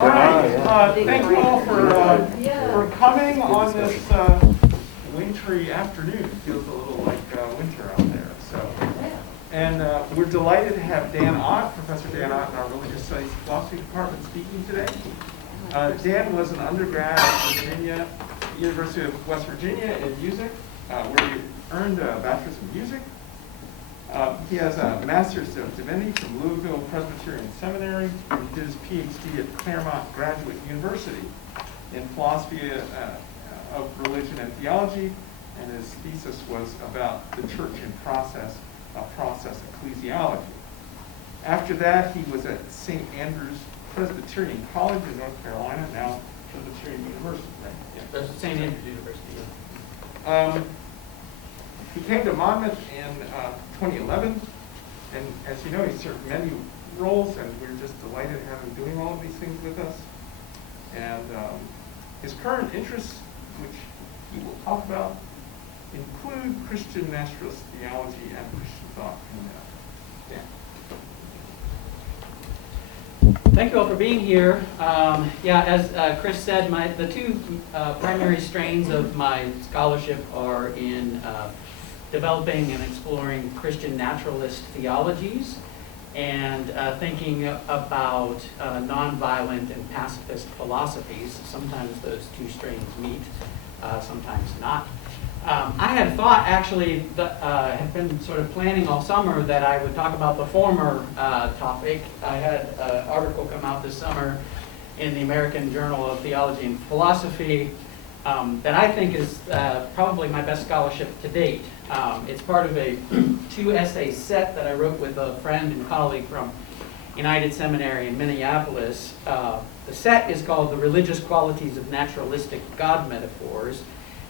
All right, thank you all for coming on this wintry afternoon. It feels a little like winter out there. And we're delighted to have Dan Ott, Professor Dan Ott, in our Religious Studies and Philosophy Department speaking today. Dan was an undergrad at University of West Virginia in music, where he earned a bachelor's in music. He has a Master's of Divinity from Louisville Presbyterian Seminary, and he did his PhD at Claremont Graduate University in philosophy of religion and theology, and his thesis was about the church in process ecclesiology. After that, he was at St. Andrew's Presbyterian College in North Carolina, now Presbyterian University, right? Yeah, that's St. Andrew's University. He came to Monmouth in 2011, and as you know, he served many roles, and we're just delighted to have him doing all of these things with us. And his current interests, which he will talk about, include Christian naturalist theology and Christian thought. Thank you all for being here. As Chris said, the two primary strains of my scholarship are in developing and exploring Christian naturalist theologies and thinking about nonviolent and pacifist philosophies. Sometimes those two strains meet, sometimes not. I had thought, actually, had been sort of planning all summer that I would talk about the former topic. I had an article come out this summer in the American Journal of Theology and Philosophy that I think is probably my best scholarship to date. It's part of a two-essay set that I wrote with a friend and colleague from United Seminary in Minneapolis. The set is called The Religious Qualities of Naturalistic God Metaphors.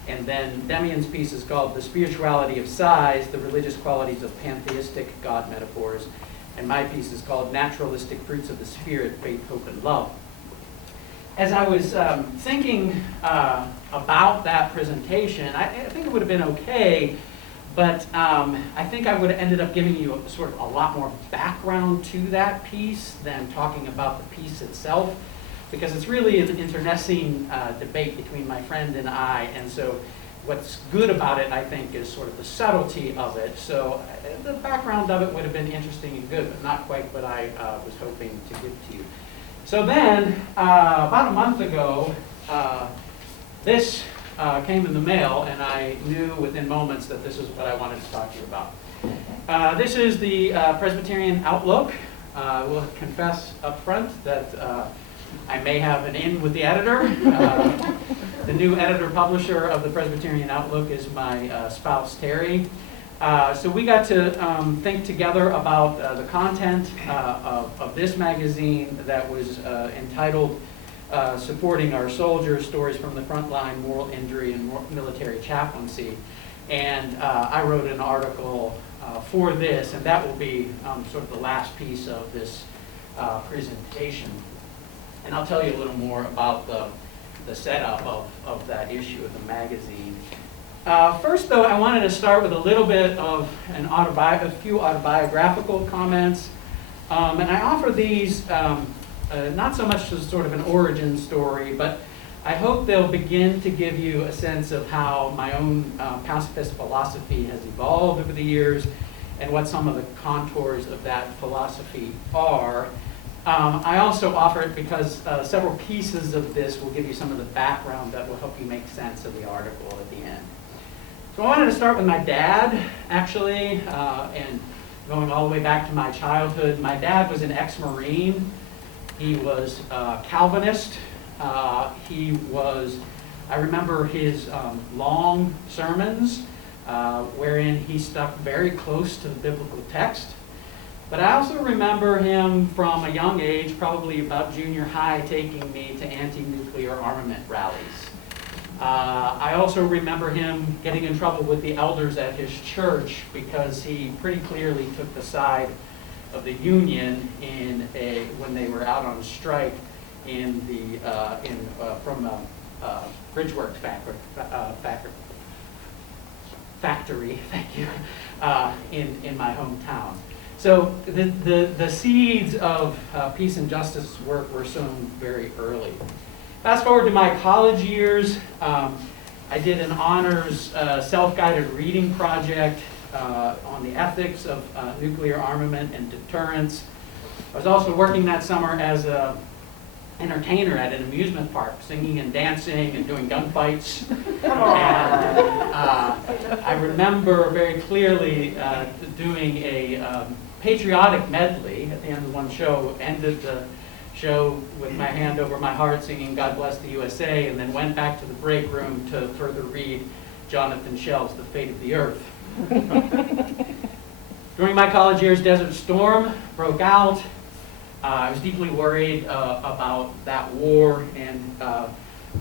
And then Demian's piece is called The Spirituality of Size, The Religious Qualities of Pantheistic God Metaphors. And my piece is called Naturalistic Fruits of the Spirit, Faith, Hope, and Love. As I was thinking about that presentation, I think it would have been okay, but I think I would have ended up giving you sort of a lot more background to that piece than talking about the piece itself, because it's really an internecine debate between my friend and I, and so what's good about it, I think, is sort of the subtlety of it. So the background of it would have been interesting and good, but not quite what I was hoping to give to you. So then, about a month ago, this came in the mail, and I knew within moments that this is what I wanted to talk to you about. This is the Presbyterian Outlook. I will confess up front that I may have an in with the editor. The new editor-publisher of the Presbyterian Outlook is my spouse, Terry. So we got to think together about the content of this magazine that was entitled Supporting Our Soldiers, Stories from the Frontline, Moral Injury, and Military Chaplaincy. And I wrote an article for this, and that will be sort of the last piece of this presentation. And I'll tell you a little more about the setup of that issue of the magazine. First, though, I wanted to start with a little bit of a few autobiographical comments. And I offer these not so much as sort of an origin story, but I hope they'll begin to give you a sense of how my own pacifist philosophy has evolved over the years and what some of the contours of that philosophy are. I also offer it because several pieces of this will give you some of the background that will help you make sense of the article at the end. So I wanted to start with my dad, actually, and going all the way back to my childhood. My dad was an ex-Marine. He was Calvinist. I remember his long sermons wherein he stuck very close to the biblical text. But I also remember him from a young age, probably about junior high, taking me to anti-nuclear armament rallies. I also remember him getting in trouble with the elders at his church because he pretty clearly took the side of the Union when they were out on strike from a bridgeworks factory. Thank you. In my hometown. So the seeds of peace and justice work were sown very early. Fast forward to my college years, I did an honors self-guided reading project on the ethics of nuclear armament and deterrence. I was also working that summer as an entertainer at an amusement park, singing and dancing and doing gunfights. And I remember very clearly doing a patriotic medley at the end of one show, ended the show with my hand over my heart singing God Bless the USA, and then went back to the break room to further read Jonathan Shell's The Fate of the Earth. During my college years, Desert Storm broke out. I was deeply worried about that war and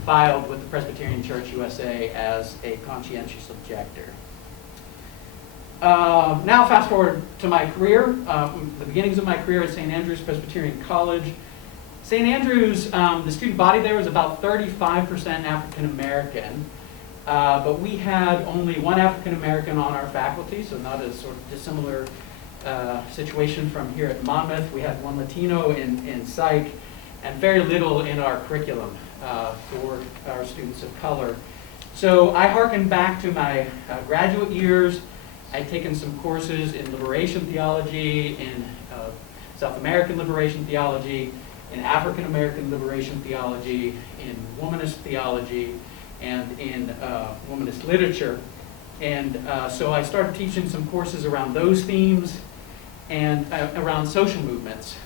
filed with the Presbyterian Church USA as a conscientious objector. Now fast forward to my career, the beginnings of my career at St. Andrew's Presbyterian College. St. Andrew's, the student body there was about 35% African American, but we had only one African American on our faculty, so not a sort of dissimilar situation from here at Monmouth. We had one Latino in psych, and very little in our curriculum for our students of color. So I hearken back to my graduate years. I'd taken some courses in liberation theology, in South American liberation theology, in African American liberation theology, in womanist theology, and in womanist literature. And so I started teaching some courses around those themes and around social movements,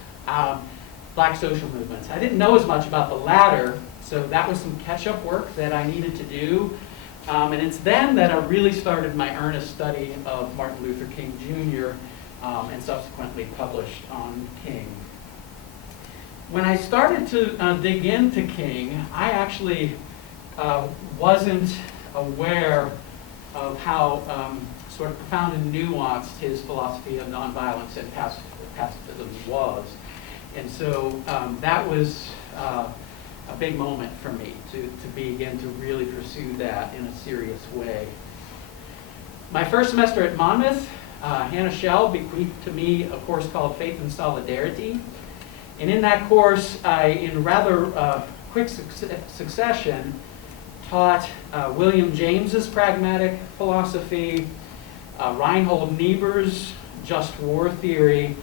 black social movements. I didn't know as much about the latter, so that was some catch-up work that I needed to do. And it's then that I really started my earnest study of Martin Luther King Jr. And subsequently published on King. When I started to dig into King, I actually wasn't aware of how sort of profound and nuanced his philosophy of nonviolence and pacifism was. And so that was a big moment for me to begin to really pursue that in a serious way. My first semester at Monmouth, Hannah Shell bequeathed to me a course called Faith and Solidarity. And in that course, I, in rather quick succession, taught William James's pragmatic philosophy, Reinhold Niebuhr's just war theory,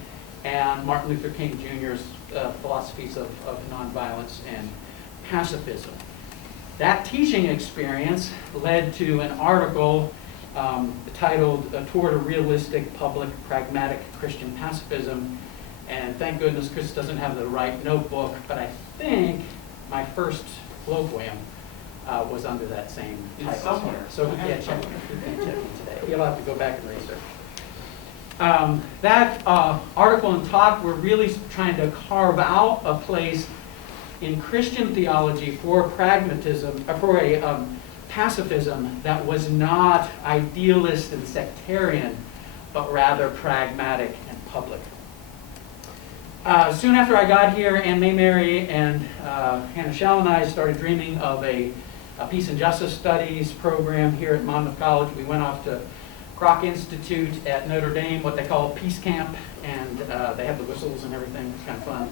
and Martin Luther King Jr.'s philosophies of nonviolence and pacifism. That teaching experience led to an article titled Toward a Realistic Public Pragmatic Christian Pacifism. And thank goodness Chris doesn't have the right notebook, but I think my first colloquium was under that same title. It's somewhere. So yeah, check it today. You'll have to go back and research. That article and talk were really trying to carve out a place in Christian theology for pragmatism, for a pacifism that was not idealist and sectarian, but rather pragmatic and public. Soon after I got here, Anne Mayberry and Hannah Shell and I started dreaming of a Peace and Justice Studies program here at Monmouth College. We went off to Kroc Institute at Notre Dame, what they call Peace Camp, and they had the whistles and everything. It's kind of fun.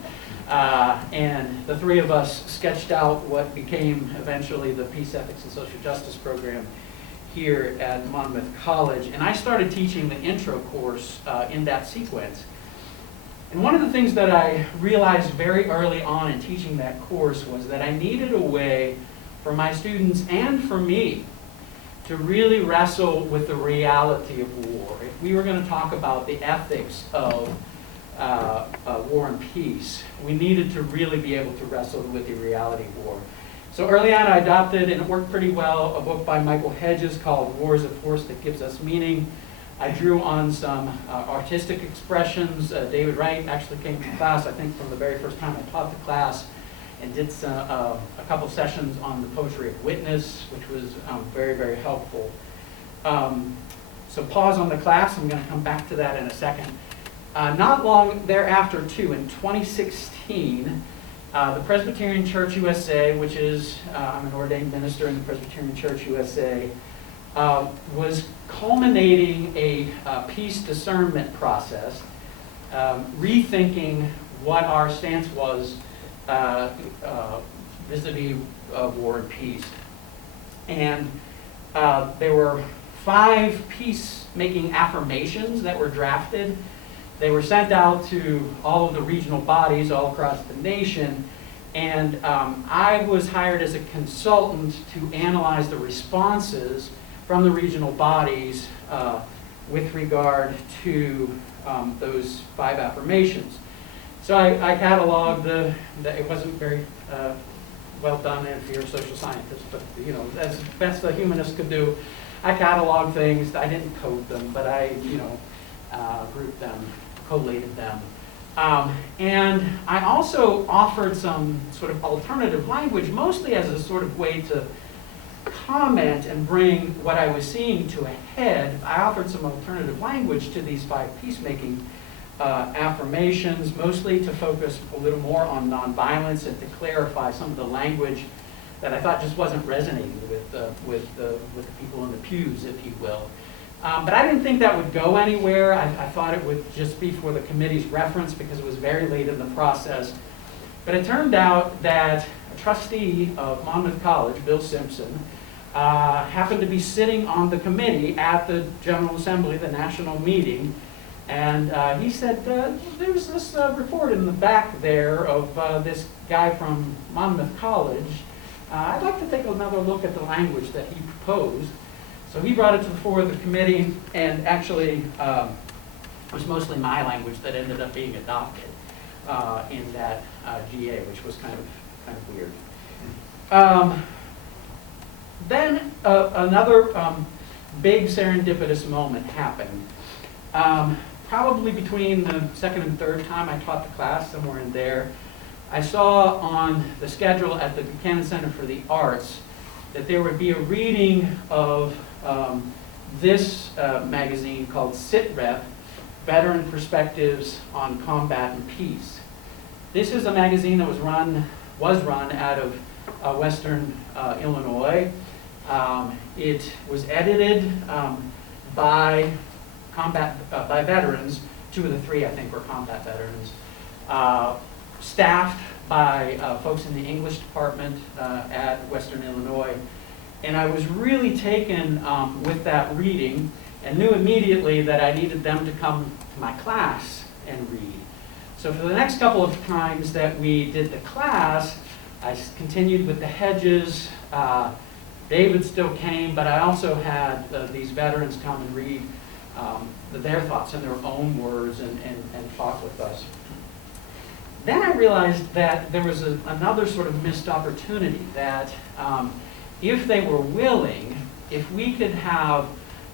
And the three of us sketched out what became eventually the Peace, Ethics, and Social Justice program here at Monmouth College. And I started teaching the intro course in that sequence. And one of the things that I realized very early on in teaching that course was that I needed a way for my students and for me to really wrestle with the reality of war. If we were going to talk about the ethics of war and peace, we needed to really be able to wrestle with the reality of war. So early on I adopted, and it worked pretty well, a book by Michael Hedges called War is a Force That Gives Us Meaning. I drew on some artistic expressions. David Wright actually came to class, I think, from the very first time I taught the class, and did a couple sessions on the poetry of witness, which was very, very helpful. So pause on the class. I'm going to come back to that in a second. Not long thereafter, too, in 2016, the Presbyterian Church USA, which is, I'm an ordained minister in the Presbyterian Church USA, was culminating a peace discernment process rethinking what our stance was vis-a-vis war and peace. And there were 5 peacemaking affirmations that were drafted. They were sent out to all of the regional bodies all across the nation, and I was hired as a consultant to analyze the responses from the regional bodies with regard to those 5 affirmations. So I cataloged it wasn't very well done if you're a social scientist, but as best a humanist could do, I cataloged things. I didn't code them, but I grouped them, collated them. And I also offered some sort of alternative language, mostly as a sort of way to comment and bring what I was seeing to a head. I offered some alternative language to these 5 peacemaking affirmations, mostly to focus a little more on nonviolence and to clarify some of the language that I thought just wasn't resonating with the people in the pews, if you will. But I didn't think that would go anywhere. I thought it would just be for the committee's reference because it was very late in the process. But it turned out that a trustee of Monmouth College, Bill Simpson, happened to be sitting on the committee at the General Assembly, the national meeting, and he said, there's this report in the back there of this guy from Monmouth College. I'd like to take another look at the language that he proposed. So he brought it to the floor of the committee, and actually it was mostly my language that ended up being adopted in that GA, which was kind of weird. Then another big serendipitous moment happened. Probably between the second and third time I taught the class, somewhere in there, I saw on the schedule at the Buchanan Center for the Arts that there would be a reading of this magazine called SITREP, Veteran Perspectives on Combat and Peace. This is a magazine that was run out of Western Illinois. It was edited by veterans. 2 of the 3, I think, were combat veterans. Staffed by folks in the English department at Western Illinois. And I was really taken with that reading and knew immediately that I needed them to come to my class and read. So for the next couple of times that we did the class, I continued with the Hedges. David still came, but I also had these veterans come and read their thoughts in their own words and talk with us. Then I realized that there was another sort of missed opportunity, that if they were willing, if we could have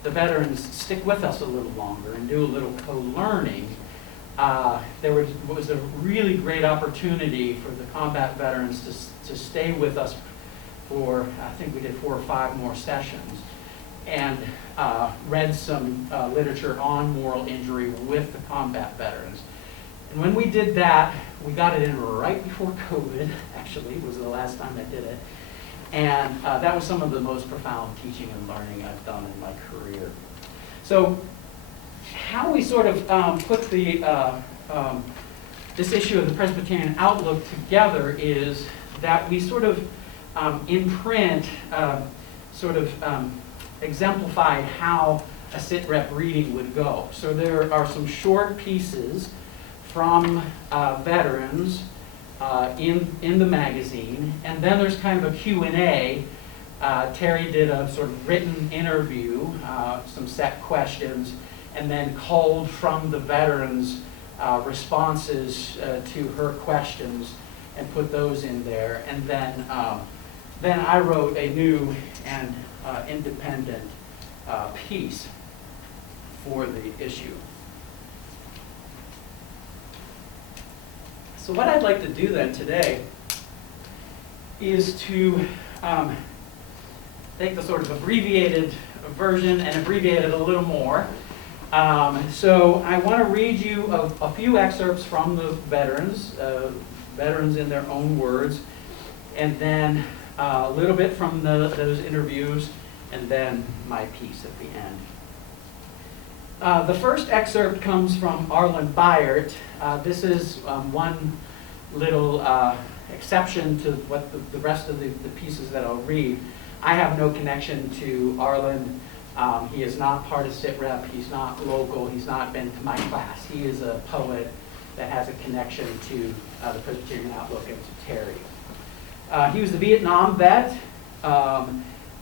the veterans stick with us a little longer and do a little co-learning, there was a really great opportunity for the combat veterans to stay with us for, I think we did 4 or 5 more sessions, and read some literature on moral injury with the combat veterans. And when we did that, we got it in right before COVID, actually, was the last time I did it. And that was some of the most profound teaching and learning I've done in my career. So how we sort of put this issue of the Presbyterian outlook together is that we sort of in print exemplified how a sit-rep reading would go. So there are some short pieces from veterans in the magazine, and then there's kind of a Q&A. Terry did a sort of written interview, some set questions, and then culled from the veterans' responses to her questions and put those in there. And then I wrote a new and independent piece for the issue. So what I'd like to do then today is to take the sort of abbreviated version and abbreviate it a little more. So I want to read you a few excerpts from the veterans in their own words, and then a little bit from those interviews, and then my piece at the end. The first excerpt comes from Arlen Byert. This is one little exception to what the rest of the pieces that I'll read. I have no connection to Arlen. He is not part of SITREP. He's not local. He's not been to my class. He is a poet that has a connection to the Presbyterian Outlook and to Terry. He was the Vietnam vet,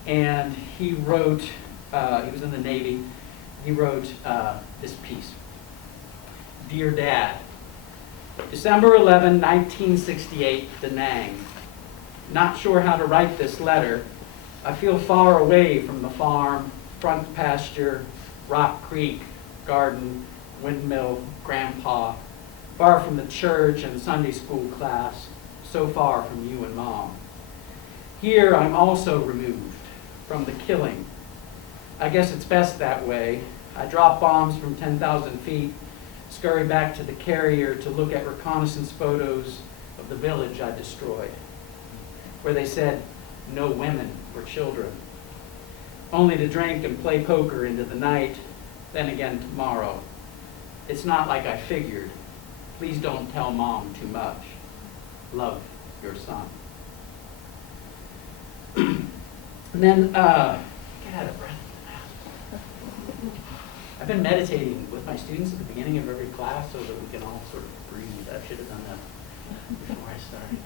and he wrote, he was in the Navy, he wrote this piece. Dear Dad, December 11, 1968, Da Nang. Not sure how to write this letter. I feel far away from the farm, front pasture, Rock Creek, garden, windmill, grandpa, far from the church and Sunday school class, so far from you and Mom. Here I'm also removed from the killing. I guess it's best that way. I drop bombs from 10,000 feet, scurry back to the carrier to look at reconnaissance photos of the village I destroyed, where they said no women or children, only to drink and play poker into the night, then again tomorrow. It's not like I figured. Please don't tell Mom too much. Love, your son. And then, get out of breath. I've been meditating with my students at the beginning of every class so that we can all sort of breathe. I should have done that before I started.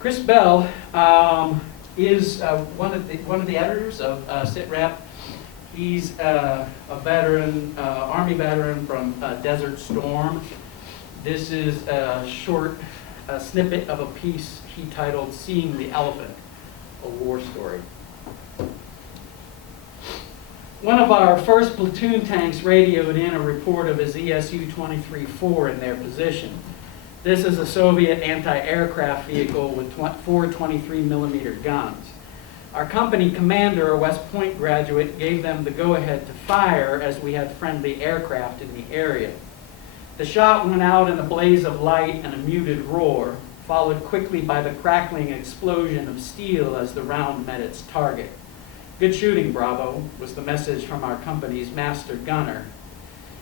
Chris Bell is one of the editors of SITREP. He's a veteran, Army veteran from Desert Storm. This is a short snippet of a piece he titled Seeing the Elephant, a War Story. One of our first platoon tanks radioed in a report of his ESU 23-4 in their position. This is a Soviet anti-aircraft vehicle with 4 23mm guns. Our company commander, a West Point graduate, gave them the go-ahead to fire as we had friendly aircraft in the area. The shot went out in a blaze of light and a muted roar, followed quickly by the crackling explosion of steel as the round met its target. Good shooting, Bravo, was the message from our company's master gunner.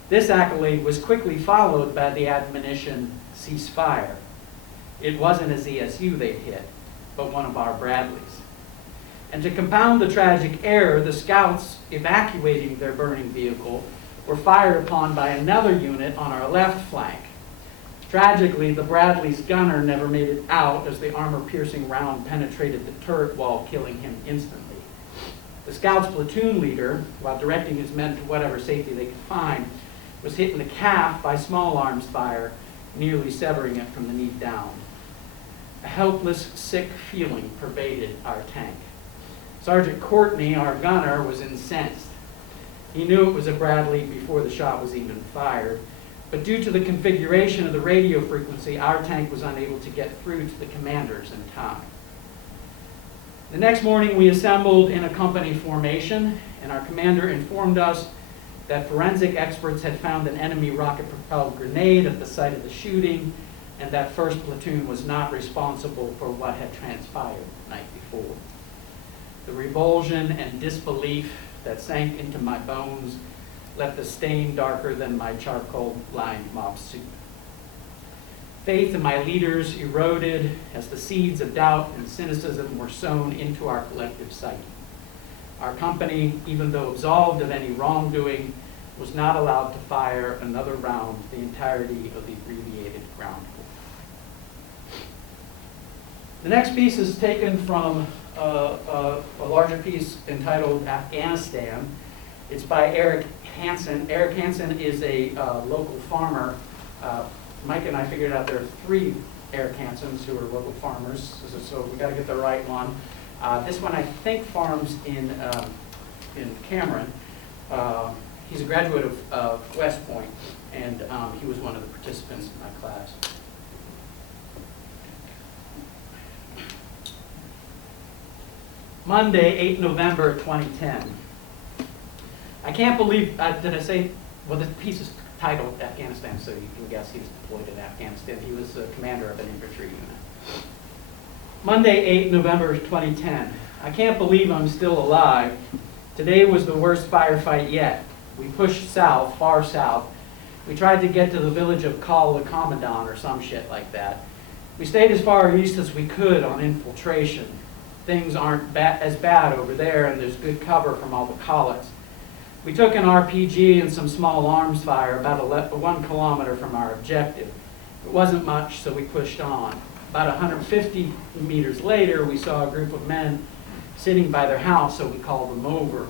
This accolade was quickly followed by the admonition, cease fire. It wasn't a ZSU they'd hit, but one of our Bradleys. And to compound the tragic error, the scouts evacuating their burning vehicle were fired upon by another unit on our left flank. Tragically, the Bradley's gunner never made it out as the armor-piercing round penetrated the turret wall, killing him instantly. The scout's platoon leader, while directing his men to whatever safety they could find, was hit in the calf by small arms fire, nearly severing it from the knee down. A helpless, sick feeling pervaded our tank. Sergeant Courtney, our gunner, was incensed. He knew it was a Bradley before the shot was even fired, but due to the configuration of the radio frequency, our tank was unable to get through to the commanders in time. The next morning, we assembled in a company formation, and our commander informed us that forensic experts had found an enemy rocket-propelled grenade at the site of the shooting, and that 1st Platoon was not responsible for what had transpired the night before. The revulsion and disbelief that sank into my bones left a stain darker than my charcoal-lined mob suit. Faith in my leaders eroded as the seeds of doubt and cynicism were sown into our collective psyche. Our company, even though absolved of any wrongdoing, was not allowed to fire another round the entirety of the abbreviated ground war. The next piece is taken from a larger piece entitled Afghanistan. It's by Eric Hansen. Eric Hansen is a local farmer. Mike and I figured out there are 3 Eric Hansens who are local farmers, so we got to get the right one. This one I think farms in Cameron. He's a graduate of West Point, and he was one of the participants in my class. Monday, 8 November 2010. I can't believe, did I say, well, the piece is titled Afghanistan, so you can guess he was deployed in Afghanistan. He was the commander of an infantry unit. Monday, 8 November 2010. I can't believe I'm still alive. Today was the worst firefight yet. We pushed south, far south. We tried to get to the village of Call the Commandant or some shit like that. We stayed as far east as we could on infiltration. Things aren't as bad over there, and there's good cover from all the collets. We took an RPG and some small arms fire about 1 kilometer from our objective. It wasn't much, so we pushed on. About 150 meters later, we saw a group of men sitting by their house, so we called them over.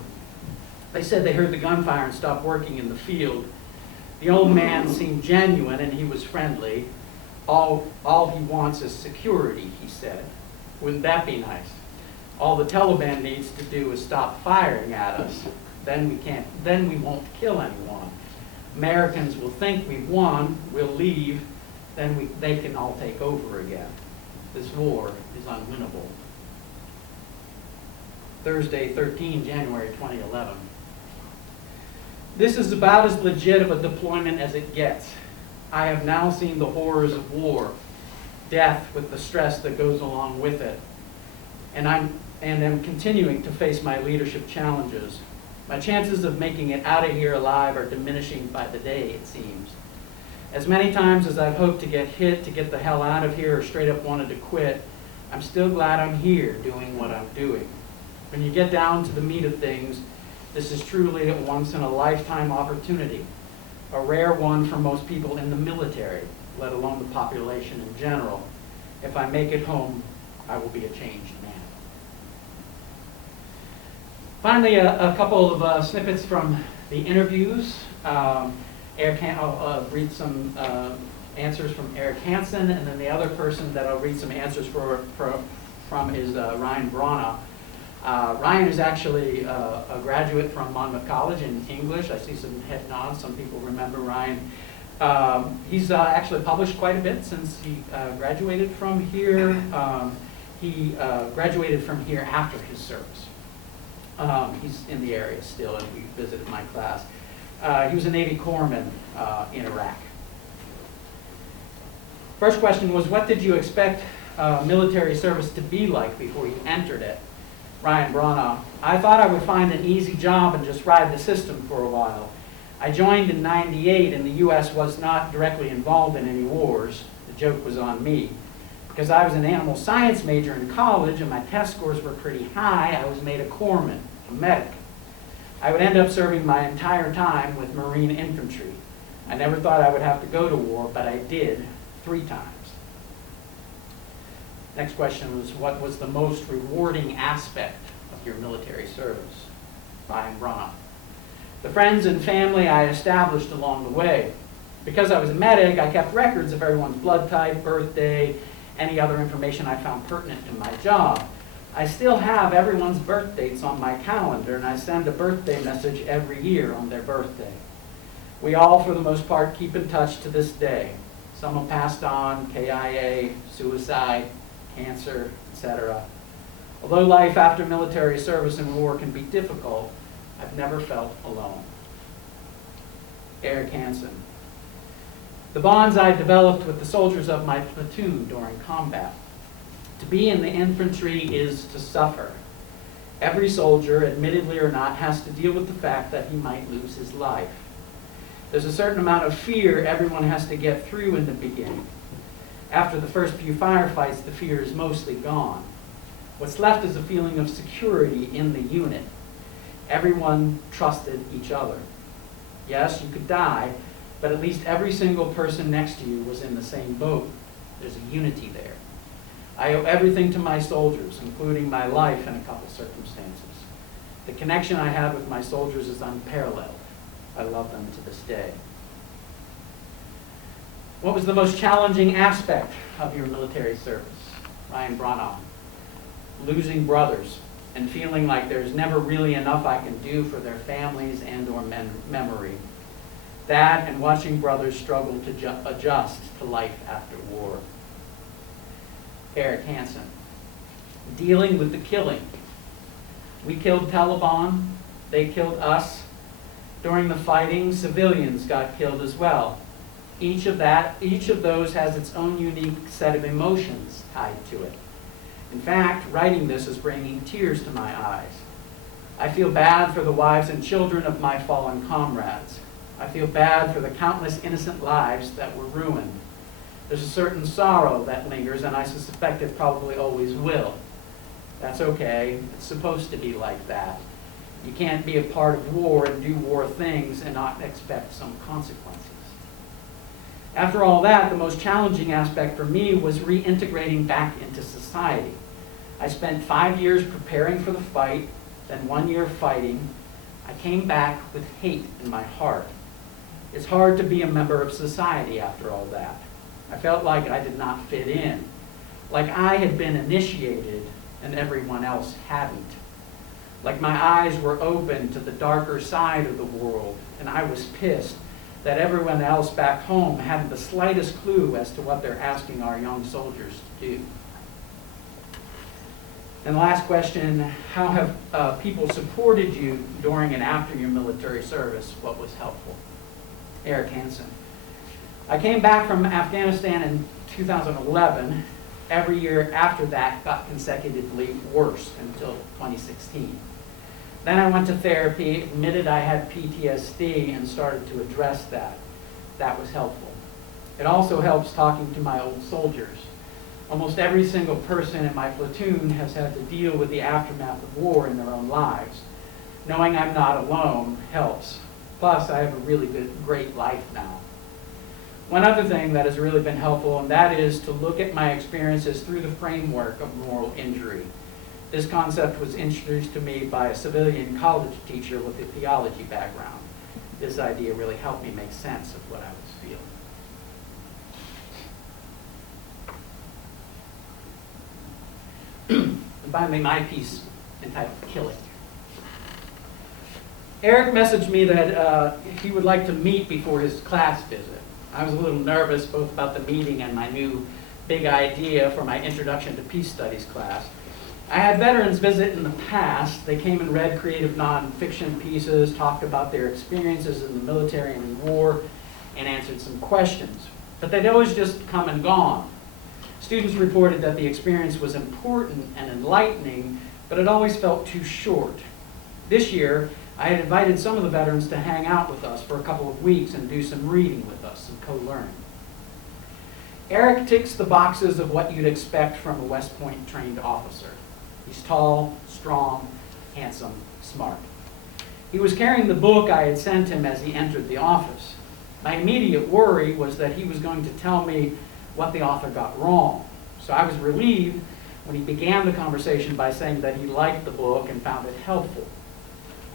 They said they heard the gunfire and stopped working in the field. The old man seemed genuine, and he was friendly. All he wants is security, he said. Wouldn't that be nice? All the Taliban needs to do is stop firing at us. Then we won't kill anyone. Americans will think we've won, we'll leave, then they can all take over again. This war is unwinnable. Thursday, January 2011. This is about as legit of a deployment as it gets. I have now seen the horrors of war, death with the stress that goes along with it, and am continuing to face my leadership challenges. My chances of making it out of here alive are diminishing by the day, it seems. As many times as I've hoped to get hit, to get the hell out of here, or straight up wanted to quit, I'm still glad I'm here doing what I'm doing. When you get down to the meat of things, this is truly a once-in-a-lifetime opportunity, a rare one for most people in the military, let alone the population in general. If I make it home, I will be a changed man. Finally, a couple of snippets from the interviews. I'll read some answers from Eric Hansen, and then the other person that I'll read some answers from is Ryan Braunoff. Ryan is actually a graduate from Monmouth College in English. I see some head nods. Some people remember Ryan. He's actually published quite a bit since he graduated from here. He graduated from here after his service. He's in the area still, and he visited my class. He was a Navy corpsman in Iraq. First question was, what did you expect military service to be like before you entered it? Ryan Braunoff: I thought I would find an easy job and just ride the system for a while. I joined in '98, and the U.S. was not directly involved in any wars. The joke was on me. Because I was an animal science major in college and my test scores were pretty high, I was made a corpsman, a medic. I would end up serving my entire time with Marine infantry. I never thought I would have to go to war, but I did 3 times. Next question was, what was the most rewarding aspect of your military service? Ryan Braunoff: the friends and family I established along the way. Because I was a medic, I kept records of everyone's blood type, birthday, any other information I found pertinent to my job. I still have everyone's birth dates on my calendar, and I send a birthday message every year on their birthday. We all, for the most part, keep in touch to this day. Some have passed on, KIA, suicide, cancer, etc. Although life after military service and war can be difficult, I've never felt alone. Eric Hansen: the bonds I developed with the soldiers of my platoon during combat. To be in the infantry is to suffer. Every soldier, admittedly or not, has to deal with the fact that he might lose his life. There's a certain amount of fear everyone has to get through in the beginning. After the first few firefights, the fear is mostly gone. What's left is a feeling of security in the unit. Everyone trusted each other. Yes, you could die, but at least every single person next to you was in the same boat. There's a unity there. I owe everything to my soldiers, including my life in a couple circumstances. The connection I have with my soldiers is unparalleled. I love them to this day. What was the most challenging aspect of your military service? Ryan Braunoff: losing brothers and feeling like there's never really enough I can do for their families and or memory. That and watching brothers struggle to adjust to life after war. Eric Hansen: dealing with the killing. We killed Taliban, they killed us. During the fighting, civilians got killed as well. Each of those has its own unique set of emotions tied to it. In fact, writing this is bringing tears to my eyes. I feel bad for the wives and children of my fallen comrades. I feel bad for the countless innocent lives that were ruined. There's a certain sorrow that lingers, and I suspect it probably always will. That's okay. It's supposed to be like that. You can't be a part of war and do war things and not expect some consequences. After all that, the most challenging aspect for me was reintegrating back into society. I spent 5 years preparing for the fight, then 1 year fighting. I came back with hate in my heart. It's hard to be a member of society after all that. I felt like I did not fit in, like I had been initiated and everyone else hadn't. Like my eyes were open to the darker side of the world, and I was pissed that everyone else back home hadn't the slightest clue as to what they're asking our young soldiers to do. And the last question, how have people supported you during and after your military service? What was helpful? Eric Hansen. I came back from Afghanistan in 2011. Every year after that got consecutively worse until 2016. Then I went to therapy, admitted I had PTSD, and started to address that. That was helpful. It also helps talking to my old soldiers. Almost every single person in my platoon has had to deal with the aftermath of war in their own lives. Knowing I'm not alone helps. Plus, I have a really great life now. One other thing that has really been helpful, and that is to look at my experiences through the framework of moral injury. This concept was introduced to me by a civilian college teacher with a theology background. This idea really helped me make sense of what I was feeling. And finally, my piece entitled Killing. Eric messaged me that he would like to meet before his class visit. I was a little nervous both about the meeting and my new big idea for my Introduction to Peace Studies class. I had veterans visit in the past. They came and read creative nonfiction pieces, talked about their experiences in the military and in war, and answered some questions. But they'd always just come and gone. Students reported that the experience was important and enlightening, but it always felt too short. This year, I had invited some of the veterans to hang out with us for a couple of weeks and do some reading with us and co-learning. Eric ticks the boxes of what you'd expect from a West Point trained officer. He's tall, strong, handsome, smart. He was carrying the book I had sent him as he entered the office. My immediate worry was that he was going to tell me what the author got wrong. So I was relieved when he began the conversation by saying that he liked the book and found it helpful.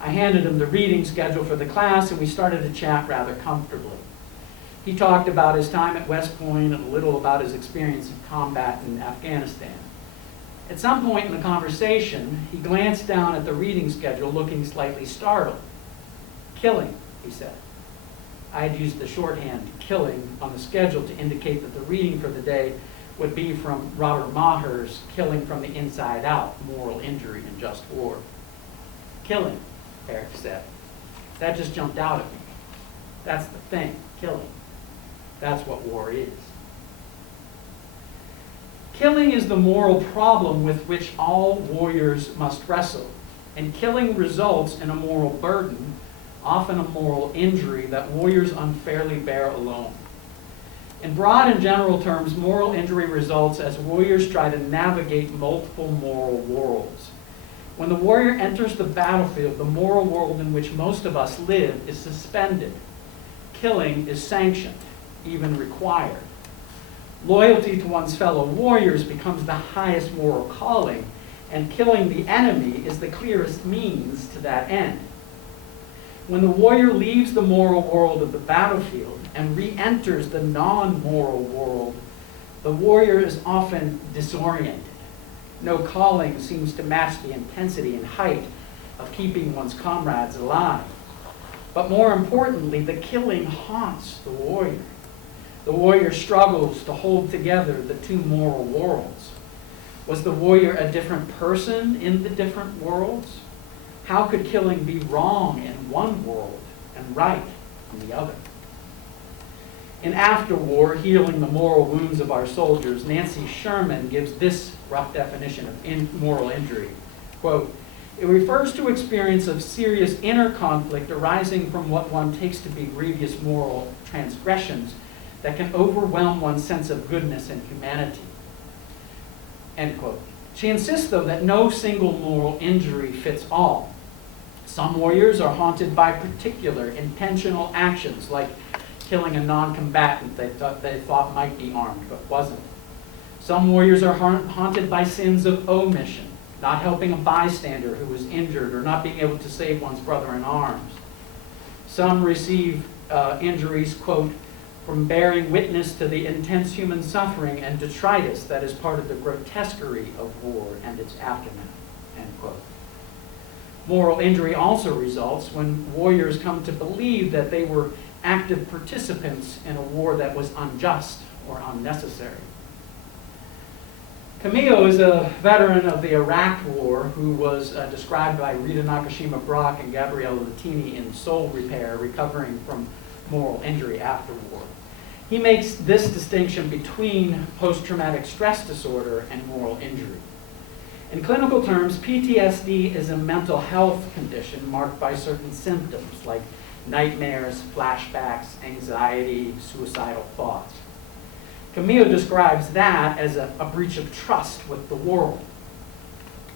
I handed him the reading schedule for the class, and we started to chat rather comfortably. He talked about his time at West Point and a little about his experience in combat in Afghanistan. At some point in the conversation, he glanced down at the reading schedule, looking slightly startled. Killing, he said. I had used the shorthand killing on the schedule to indicate that the reading for the day would be from Robert Maher's Killing from the Inside Out, Moral Injury and Just War. Killing, Eric said. That just jumped out at me. That's the thing, killing. That's what war is. Killing is the moral problem with which all warriors must wrestle, and killing results in a moral burden, often a moral injury that warriors unfairly bear alone. In broad and general terms, moral injury results as warriors try to navigate multiple moral worlds. When the warrior enters the battlefield, the moral world in which most of us live is suspended. Killing is sanctioned, even required. Loyalty to one's fellow warriors becomes the highest moral calling, and killing the enemy is the clearest means to that end. When the warrior leaves the moral world of the battlefield and re-enters the non-moral world, the warrior is often disoriented. No calling seems to match the intensity and height of keeping one's comrades alive. But more importantly, the killing haunts the warrior. The warrior struggles to hold together the two moral worlds. Was the warrior a different person in the different worlds? How could killing be wrong in one world and right in the other? In After War, Healing the Moral Wounds of Our Soldiers, Nancy Sherman gives this rough definition of moral injury. Quote, It refers to experience of serious inner conflict arising from what one takes to be grievous moral transgressions that can overwhelm one's sense of goodness and humanity. End quote. She insists, though, that no single moral injury fits all. Some warriors are haunted by particular intentional actions, like killing a non-combatant they thought might be armed but wasn't. Some warriors are haunted by sins of omission, not helping a bystander who was injured or not being able to save one's brother in arms. Some receive injuries, quote, from bearing witness to the intense human suffering and detritus that is part of the grotesquerie of war and its aftermath, end quote. Moral injury also results when warriors come to believe that they were active participants in a war that was unjust or unnecessary. Camillo is a veteran of the Iraq War who was described by Rita Nakashima Brock and Gabriella Latini in Soul Repair, recovering from moral injury after war. He makes this distinction between post-traumatic stress disorder and moral injury. In clinical terms, PTSD is a mental health condition marked by certain symptoms like nightmares, flashbacks, anxiety, suicidal thoughts. Camillo describes that as a breach of trust with the world.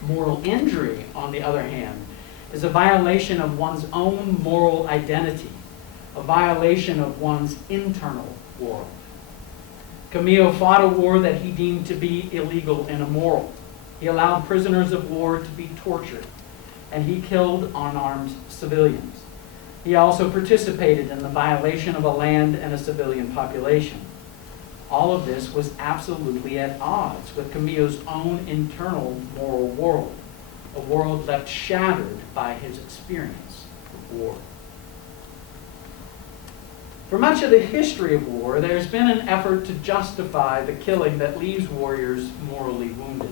Moral injury, on the other hand, is a violation of one's own moral identity, a violation of one's internal world. Camillo fought a war that he deemed to be illegal and immoral. He allowed prisoners of war to be tortured, and he killed unarmed civilians. He also participated in the violation of a land and a civilian population. All of this was absolutely at odds with Camillo's own internal moral world, a world left shattered by his experience of war. For much of the history of war, there's been an effort to justify the killing that leaves warriors morally wounded.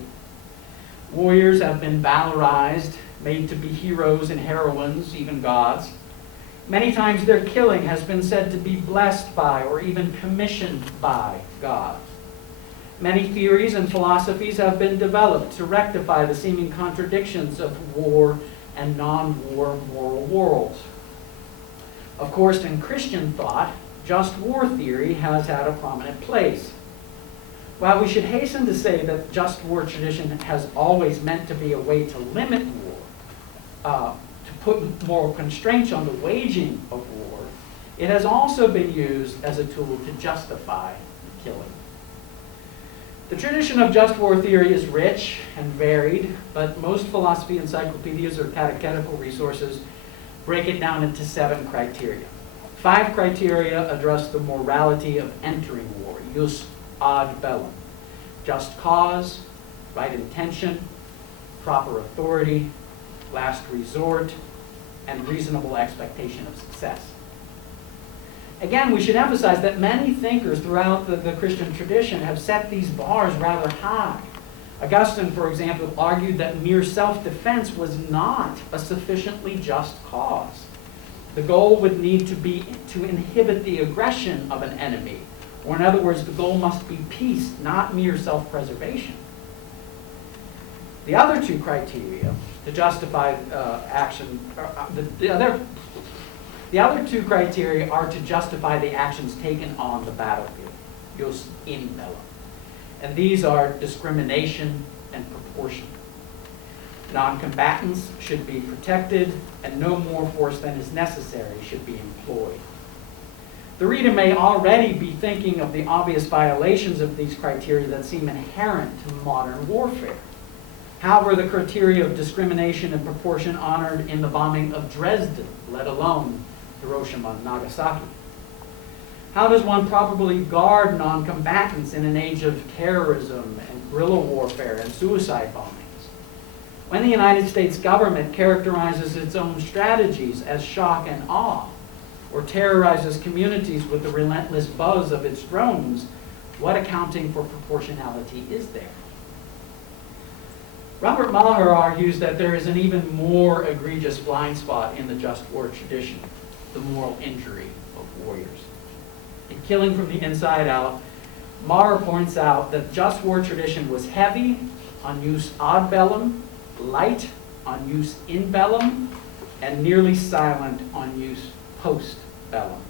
Warriors have been valorized, made to be heroes and heroines, even gods. Many times their killing has been said to be blessed by or even commissioned by God. Many theories and philosophies have been developed to rectify the seeming contradictions of war and non-war moral worlds. Of course, in Christian thought, just war theory has had a prominent place. While we should hasten to say that just war tradition has always meant to be a way to limit war, to put moral constraints on the waging of war, it has also been used as a tool to justify the killing. The tradition of just war theory is rich and varied, but most philosophy encyclopedias or catechetical resources break it down into 7 criteria. 5 criteria address the morality of entering war, jus ad bellum: just cause, right intention, proper authority, last resort, and reasonable expectation of success. Again, we should emphasize that many thinkers throughout the Christian tradition have set these bars rather high. Augustine, for example, argued that mere self-defense was not a sufficiently just cause. The goal would need to be to inhibit the aggression of an enemy, or in other words, the goal must be peace, not mere self-preservation. The other 2 criteria to justify action, the other 2 criteria are to justify the actions taken on the battlefield, jus in bellum. And these are discrimination and proportion. Non-combatants should be protected, and no more force than is necessary should be employed. The reader may already be thinking of the obvious violations of these criteria that seem inherent to modern warfare. How were the criteria of discrimination and proportion honored in the bombing of Dresden, let alone Hiroshima and Nagasaki? How does one properly guard non-combatants in an age of terrorism and guerrilla warfare and suicide bombings? When the United States government characterizes its own strategies as shock and awe, or terrorizes communities with the relentless buzz of its drones, what accounting for proportionality is there? Robert Maher argues that there is an even more egregious blind spot in the just war tradition, the moral injury of warriors. In Killing from the Inside Out, Maher points out that just war tradition was heavy on jus ad bellum, light on use in bellum and nearly silent on use post bellum.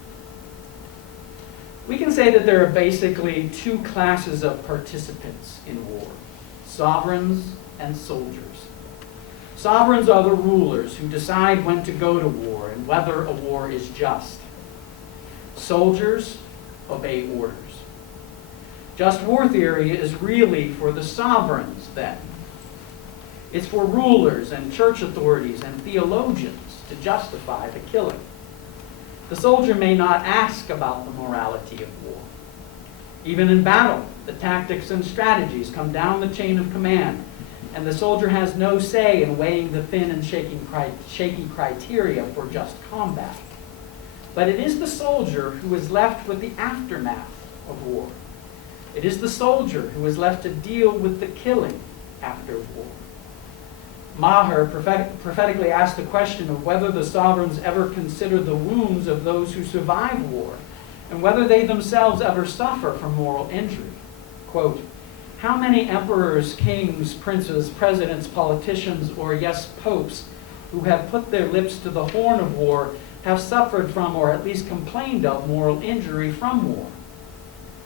We can say that there are basically two classes of participants in war, sovereigns and soldiers. Sovereigns are the rulers who decide when to go to war and whether a war is just. Soldiers obey orders. Just war theory is really for the sovereigns then. It's for rulers and church authorities and theologians to justify the killing. The soldier may not ask about the morality of war. Even in battle, the tactics and strategies come down the chain of command, and the soldier has no say in weighing the thin and shaky criteria for just combat. But it is the soldier who is left with the aftermath of war. It is the soldier who is left to deal with the killing after war. Maher prophetically asked the question of whether the sovereigns ever consider the wounds of those who survive war, and whether they themselves ever suffer from moral injury. Quote, "How many emperors, kings, princes, presidents, politicians, or yes, popes, who have put their lips to the horn of war, have suffered from or at least complained of moral injury from war?"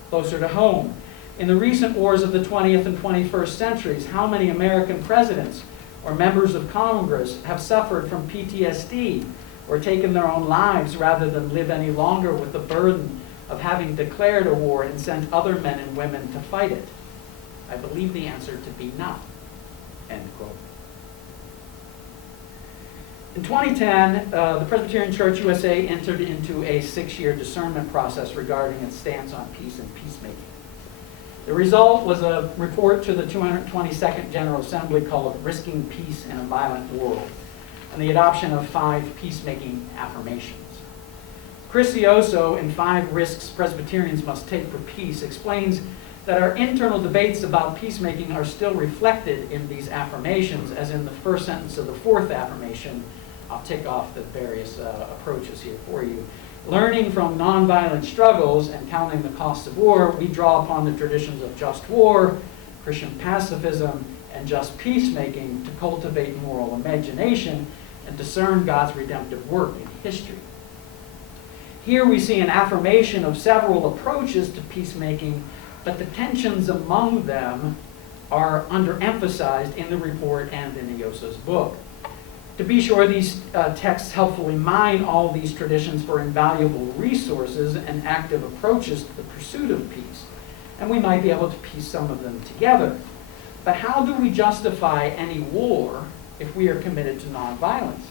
Closer to home, in the recent wars of the 20th and 21st centuries, how many American presidents or members of Congress have suffered from PTSD or taken their own lives rather than live any longer with the burden of having declared a war and sent other men and women to fight it? I believe the answer to be none. End quote. In 2010, the Presbyterian Church USA entered into a 6-year discernment process regarding its stance on peace and peacemaking. The result was a report to the 222nd General Assembly called Risking Peace in a Violent World, and the adoption of 5 peacemaking affirmations. Chris Ioso, in 5 Risks Presbyterians Must Take for Peace, explains that our internal debates about peacemaking are still reflected in these affirmations, as in the first sentence of the 4th affirmation. I'll tick off the various approaches here for you. Learning from nonviolent struggles and counting the cost of war, we draw upon the traditions of just war, Christian pacifism, and just peacemaking to cultivate moral imagination and discern God's redemptive work in history. Here we see an affirmation of several approaches to peacemaking, but the tensions among them are underemphasized in the report and in Ioso's book. To be sure, these texts helpfully mine all these traditions for invaluable resources and active approaches to the pursuit of peace, and we might be able to piece some of them together. But how do we justify any war if we are committed to nonviolence?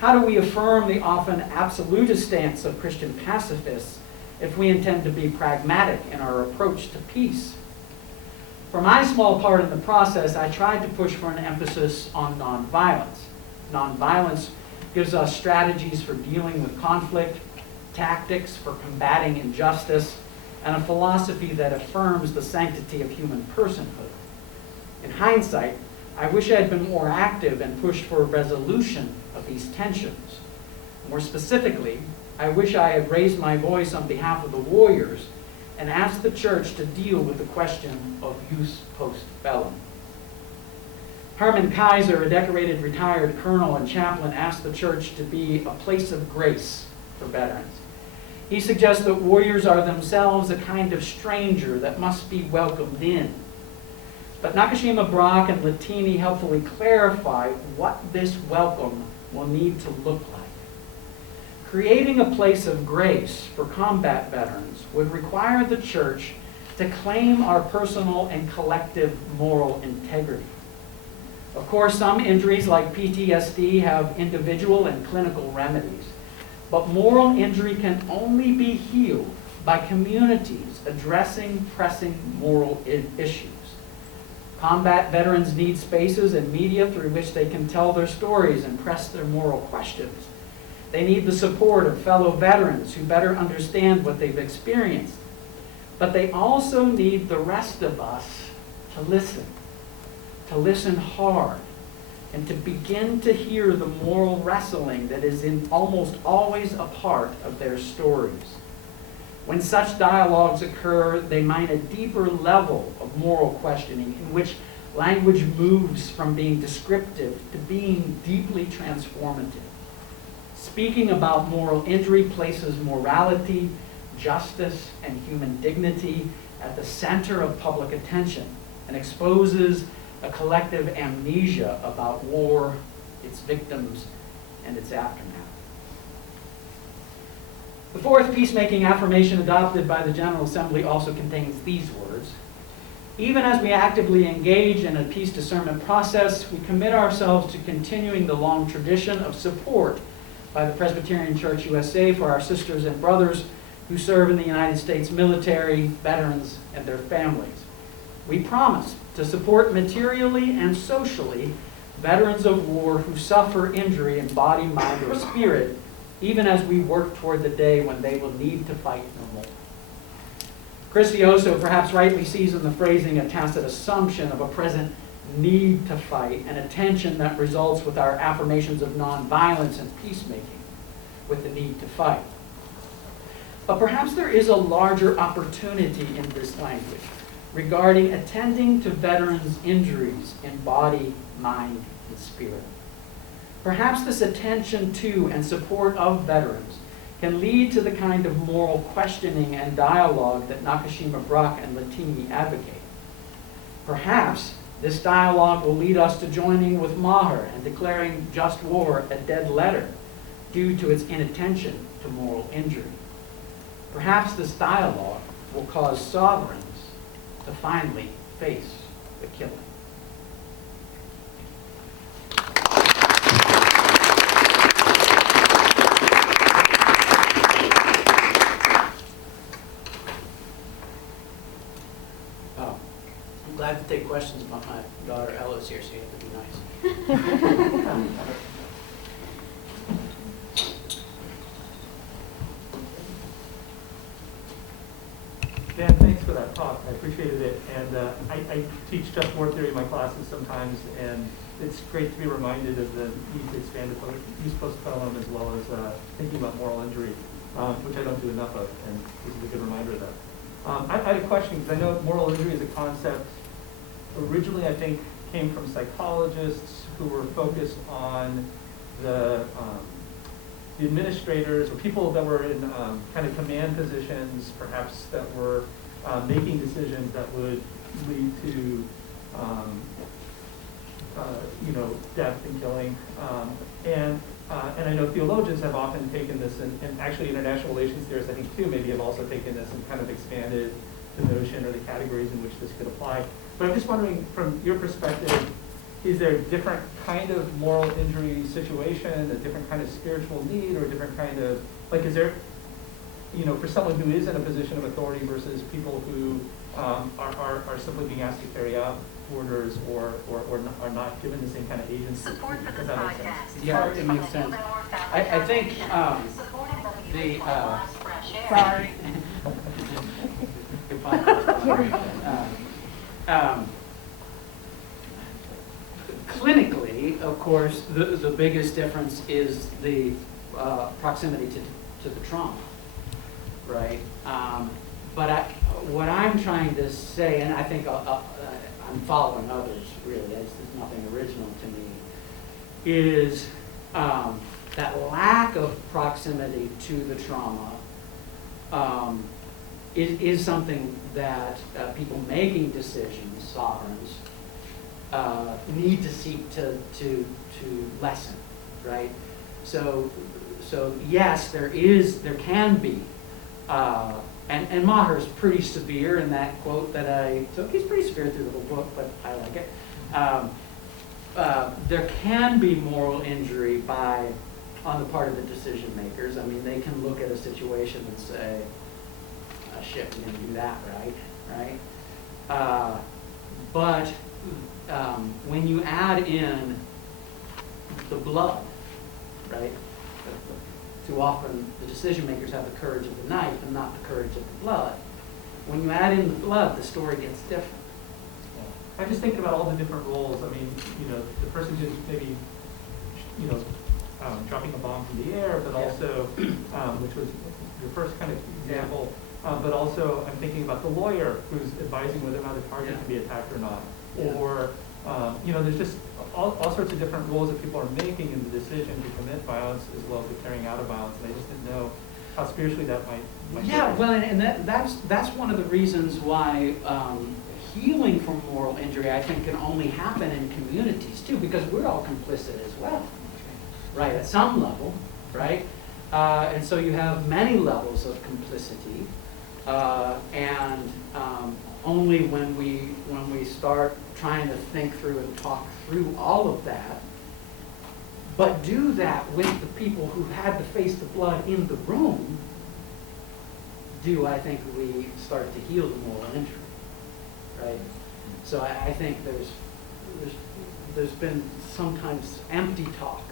How do we affirm the often absolutist stance of Christian pacifists if we intend to be pragmatic in our approach to peace? For my small part in the process, I tried to push for an emphasis on nonviolence. Nonviolence gives us strategies for dealing with conflict, tactics for combating injustice, and a philosophy that affirms the sanctity of human personhood. In hindsight, I wish I had been more active and pushed for a resolution of these tensions. More specifically, I wish I had raised my voice on behalf of the warriors and asked the church to deal with the question of use post bellum. Herman Kaiser, a decorated retired colonel and chaplain, asked the church to be a place of grace for veterans. He suggests that warriors are themselves a kind of stranger that must be welcomed in. But Nakashima, Brock, and Latini helpfully clarify what this welcome will need to look like. Creating a place of grace for combat veterans would require the church to claim our personal and collective moral integrity. Of course, some injuries like PTSD have individual and clinical remedies, but moral injury can only be healed by communities addressing pressing moral issues. Combat veterans need spaces and media through which they can tell their stories and press their moral questions. They need the support of fellow veterans who better understand what they've experienced. But they also need the rest of us to listen hard, and to begin to hear the moral wrestling that is almost always a part of their stories. When such dialogues occur, they mine a deeper level of moral questioning in which Language moves from being descriptive to being deeply transformative. Speaking about moral injury places morality, justice, and human dignity at the center of public attention and exposes a collective amnesia about war, its victims, and its aftermath. The fourth peacemaking affirmation adopted by the General Assembly also contains these words: even as we actively engage in a peace discernment process, we commit ourselves to continuing the long tradition of support by the Presbyterian Church USA for our sisters and brothers who serve in the United States military, veterans, and their families. We promise to support materially and socially veterans of war who suffer injury in body, mind, or spirit, even as we work toward the day when they will need to fight no more. Christioso perhaps rightly sees in the phrasing a tacit assumption of a present need to fight and a tension that results with our affirmations of nonviolence and peacemaking with the need to fight. But perhaps there is a larger opportunity in this language regarding attending to veterans' injuries in body, mind, and spirit. Perhaps this attention to and support of veterans can lead to the kind of moral questioning and dialogue that Nakashima Brock and Latini advocate. Perhaps this dialogue will lead us to joining with Maher and declaring just war a dead letter due to its inattention to moral injury. Perhaps this dialogue will cause sovereigns to finally face the killing. I'm glad to take questions about my daughter Ella's here, so you have to be nice. Dan, thanks for that talk. I appreciated it. And I teach just war theory in my classes sometimes, and it's great to be reminded of the need to expand the use postponum as well as thinking about moral injury, which I don't do enough of, and this is a good reminder of that. I had a question, because I know moral injury is a concept originally, I think, came from psychologists who were focused on the administrators or people that were in kind of command positions, perhaps that were making decisions that would lead to, death and killing. And I know theologians have often taken this, and actually international relations theorists, I think, too, maybe have also taken this and kind of expanded the notion or the categories in which this could apply. But I'm just wondering, from your perspective, is there a different kind of moral injury situation, a different kind of spiritual need, or a different kind of, like, is there, for someone who is in a position of authority versus people who are simply being asked to carry out orders or are not given the same kind of agency? Support for Does this that make podcast. sense? Yeah, it makes sense. I think Sorry. Clinically, of course, the biggest difference is the proximity to the trauma, right? But what I'm trying to say, and I think I'm following others, really, it's nothing original to me, is that lack of proximity to the trauma is something that people making decisions, sovereigns, need to seek to lessen, right? So yes, there can be, and Maher is pretty severe in that quote that I took. He's pretty severe through the whole book, but I like it. There can be moral injury on the part of the decision makers. I mean, they can look at a situation and say, shit, we're going to do that, right? But when you add in the blood, right? Too often the decision makers have the courage of the knife and not the courage of the blood. When you add in the blood, the story gets different. I'm just thinking about all the different roles. I mean, the person who's maybe, dropping a bomb from the air, but also, which was your first kind of example, but also I'm thinking about the lawyer who's advising whether or not the target can be attacked or not, or there's just all sorts of different roles that people are making in the decision to commit violence as well as the carrying out of violence, and I just didn't know how spiritually that might Yeah, fit. well, and that's one of the reasons why healing from moral injury, I think, can only happen in communities too, because we're all complicit as well, right? At some level, right? And so you have many levels of complicity, and only when we start trying to think through and talk through all of that, but do that with the people who had to face the blood in the room, do I think we start to heal the moral injury, right? So I think there's been sometimes empty talk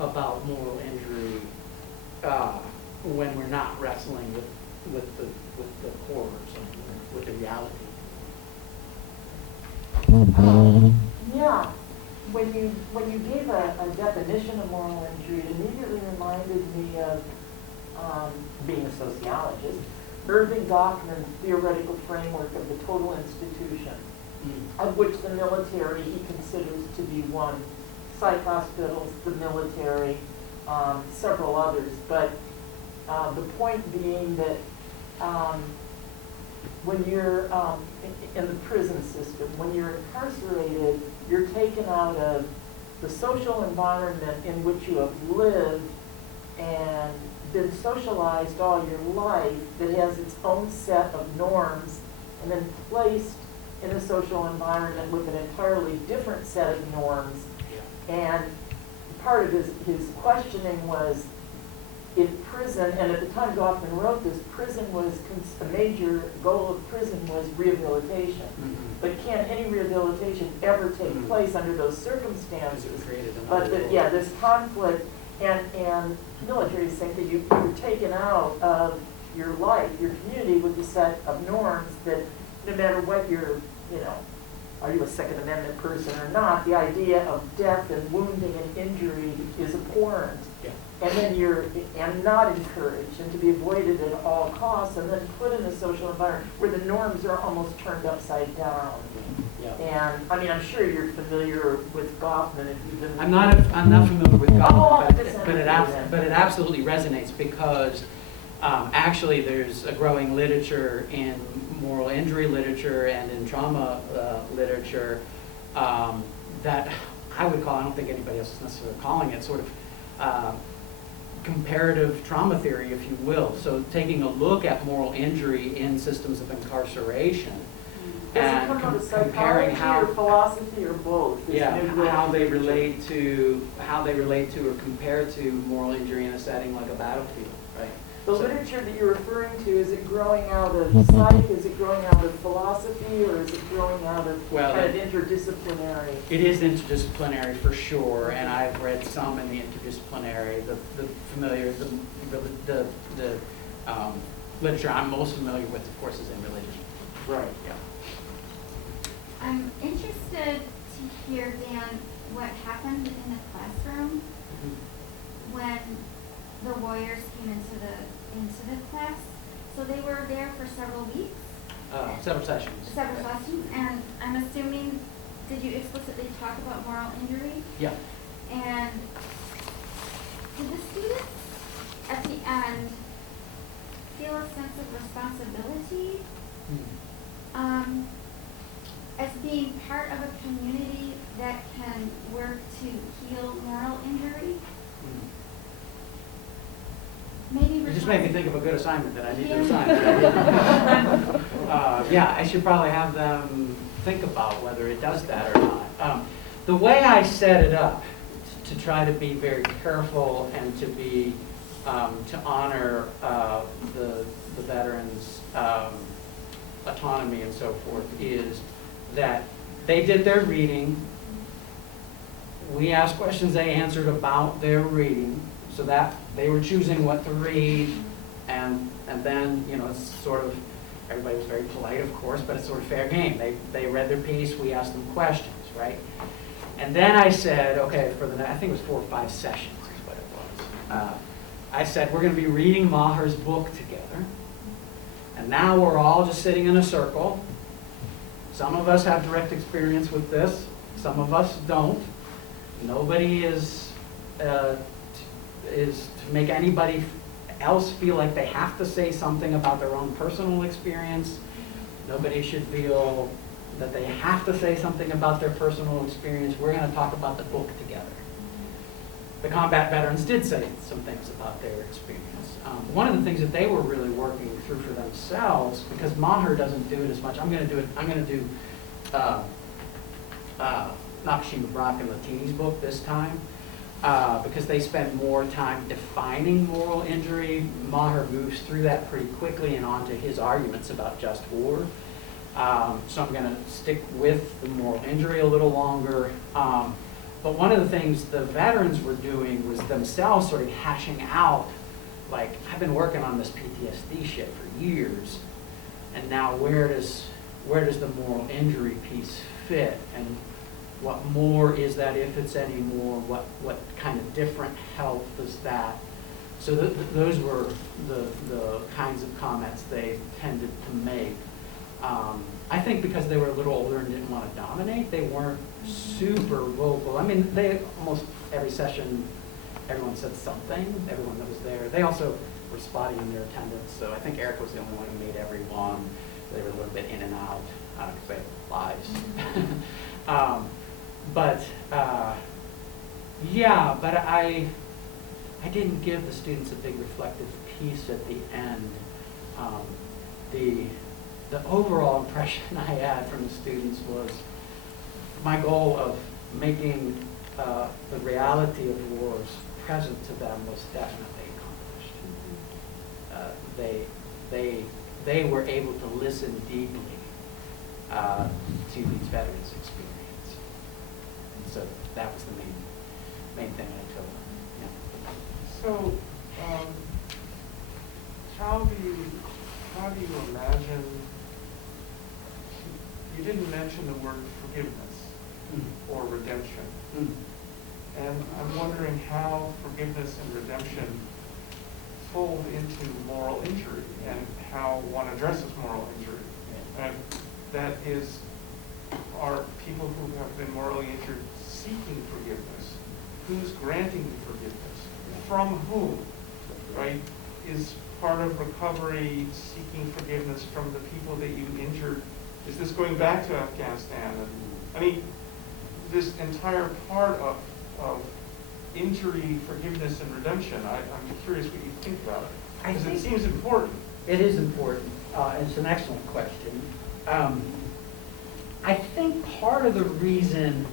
about moral injury when we're not wrestling with the horrors and with the reality. Yeah, when you gave a definition of moral injury, it immediately reminded me of being a sociologist, Irving Goffman's theoretical framework of the total institution, of which the military he considers to be one, psych hospitals, the military, several others. But the point being that when you're in the prison system, when you're incarcerated, you're taken out of the social environment in which you have lived and been socialized all your life, that has its own set of norms, and then placed in a social environment with an entirely different set of norms. And part of his questioning was, if prison, and at the time Goffman wrote this, prison was, a major goal of prison was rehabilitation. Mm-hmm. But can any rehabilitation ever take place under those circumstances? But this conflict, and military think that you're taken out of your life, your community, with a set of norms that no matter what you're, are you a Second Amendment person or not, the idea of death and wounding and injury is abhorrent. Yeah. And then you're not encouraged and to be avoided at all costs, and then put in a social environment where the norms are almost turned upside down. Yeah. And I mean, I'm sure you're familiar with Goffman if you've been. I'm not familiar with Goffman, Oh, but it absolutely resonates because actually there's a growing literature in moral injury literature and in trauma literature that I would call, I don't think anybody else is necessarily calling it, sort of comparative trauma theory, if you will. So taking a look at moral injury in systems of incarceration and comparing how or philosophy or both. How they relate to or compare to moral injury in a setting like a battlefield, right? The literature that you're referring to, is it growing out of psych, is it growing out of philosophy, or is it growing out of kind of interdisciplinary? It is interdisciplinary for sure, and I've read some in the interdisciplinary. The literature I'm most familiar with, of course, is in religion. Right. Yeah. I'm interested to hear, Dan, what happened in the classroom when the warriors came into the class. So they were there for several weeks? Several sessions. Several sessions, and I'm assuming, did you explicitly talk about moral injury? Yeah. And did the students at the end feel a sense of responsibility as being part of a community that can work to heal moral injury? Maybe You just made me think of a good assignment that I need to assign. I should probably have them think about whether it does that or not. The way I set it up, to try to be very careful and to be to honor the veterans' autonomy and so forth, is that they did their reading. We asked questions, they answered about their reading, so that they were choosing what to read, and then, it's sort of, everybody was very polite, of course, but it's sort of fair game. They read their piece, we asked them questions, right? And then I said, okay, I think it was 4 or 5 sessions is what it was. I said, we're going to be reading Maher's book together, and now we're all just sitting in a circle. Some of us have direct experience with this, Some of us don't. Nobody is to make anybody else feel like they have to say something about their own personal experience. Nobody should feel that they have to say something about their personal experience. We're going to talk about the book together. The combat veterans did say some things about their experience. One of the things that they were really working through for themselves, because Maher doesn't do it as much, I'm going to do Nakashima Brock and Latini's book this time, because they spend more time defining moral injury. Maher moves through that pretty quickly and onto his arguments about just war. So I'm going to stick with the moral injury a little longer. But one of the things the veterans were doing was themselves sort of hashing out, like, I've been working on this PTSD shit for years, and now where does the moral injury piece fit, and what more is that, if it's any more, what kind of different help does that? So those were the kinds of comments they tended to make. I think because they were a little older and didn't want to dominate, they weren't super vocal. I mean, they almost every session, everyone said something, everyone that was there. They also were spotty in their attendance, so I think Eric was the only one who made every one. They were a little bit in and out, because they have lives. But I didn't give the students a big reflective piece at the end. The overall impression I had from the students was my goal of making the reality of wars present to them was definitely accomplished. They were able to listen deeply to these veterans' experience, and so that was the main thing I told them. Yeah. So, how do you imagine? You didn't mention the word forgiveness or redemption, and I'm wondering how forgiveness and redemption fold into moral injury and how one addresses moral injury. And that is, are people who have been morally injured seeking forgiveness? Who's granting the forgiveness? From whom? Right? Is part of recovery seeking forgiveness from the people that you injured? Is this going back to Afghanistan? I mean, this entire part of injury, forgiveness, and redemption, I'm curious what you think about it. Because it seems important. It is important. It's an excellent question. I think part of the reason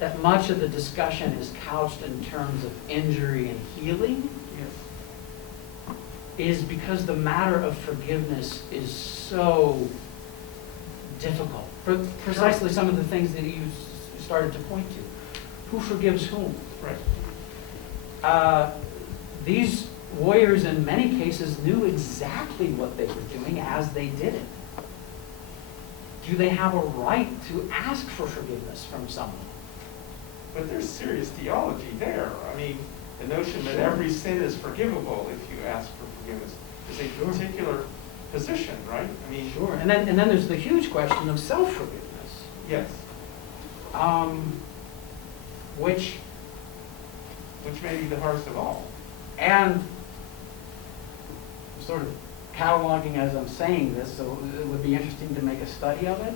that much of the discussion is couched in terms of injury and healing is because the matter of forgiveness is so difficult. For precisely some of the things that you started to point to. Who forgives whom? Right. These warriors in many cases knew exactly what they were doing as they did it. Do they have a right to ask for forgiveness from someone? But there's serious theology there. I mean, the notion that every sin is forgivable if you ask for forgiveness is a particular position, right? I mean, sure. And then there's the huge question of self-forgiveness. Yes. Which may be the hardest of all. And sort of cataloging as I'm saying this, so it would be interesting to make a study of it.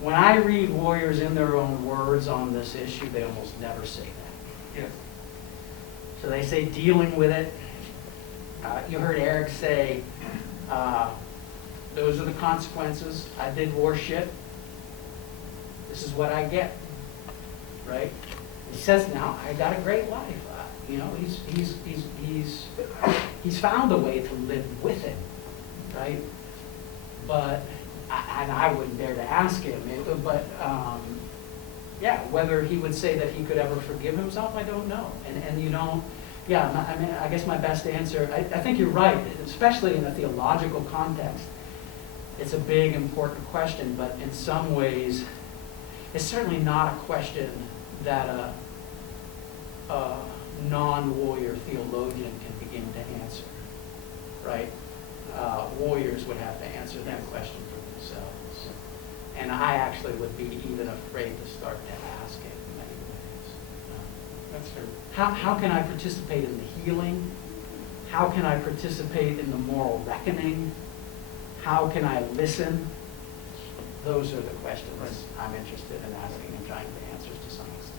When I read warriors in their own words on this issue, they almost never say that. Yes. So they say dealing with it. You heard Eric say, those are the consequences. I did war shit. This is what I get, right? He says now, I got a great life. He's found a way to live with it, right? But, and I wouldn't dare to ask him, whether he would say that he could ever forgive himself, I don't know. And you don't, I guess my best answer, I think you're right, especially in a theological context. It's a big, important question, but in some ways, it's certainly not a question that a non-warrior theologian can begin to answer, right? Warriors would have to answer that question for themselves. And I actually would be even afraid to That's true. How can I participate in the healing? How can I participate in the moral reckoning? How can I listen? Those are the questions I'm interested in asking and trying to answer to some extent.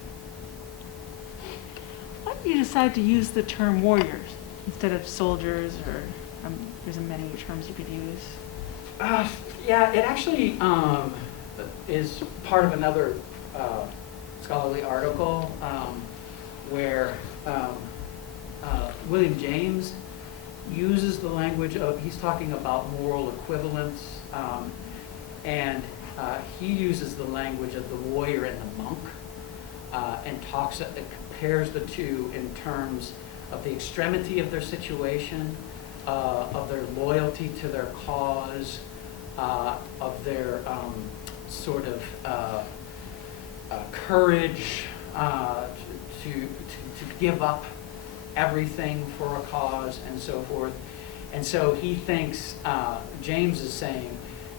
Why did you decide to use the term warriors instead of soldiers, or there's many terms you could use? Yeah, it actually is part of another scholarly article where William James uses the language of, he's talking about moral equivalence, and he uses the language of the warrior and the monk, and compares the two in terms of the extremity of their situation, of their loyalty to their cause, of their sort of courage to give up everything for a cause and so forth. And so he thinks, James is saying,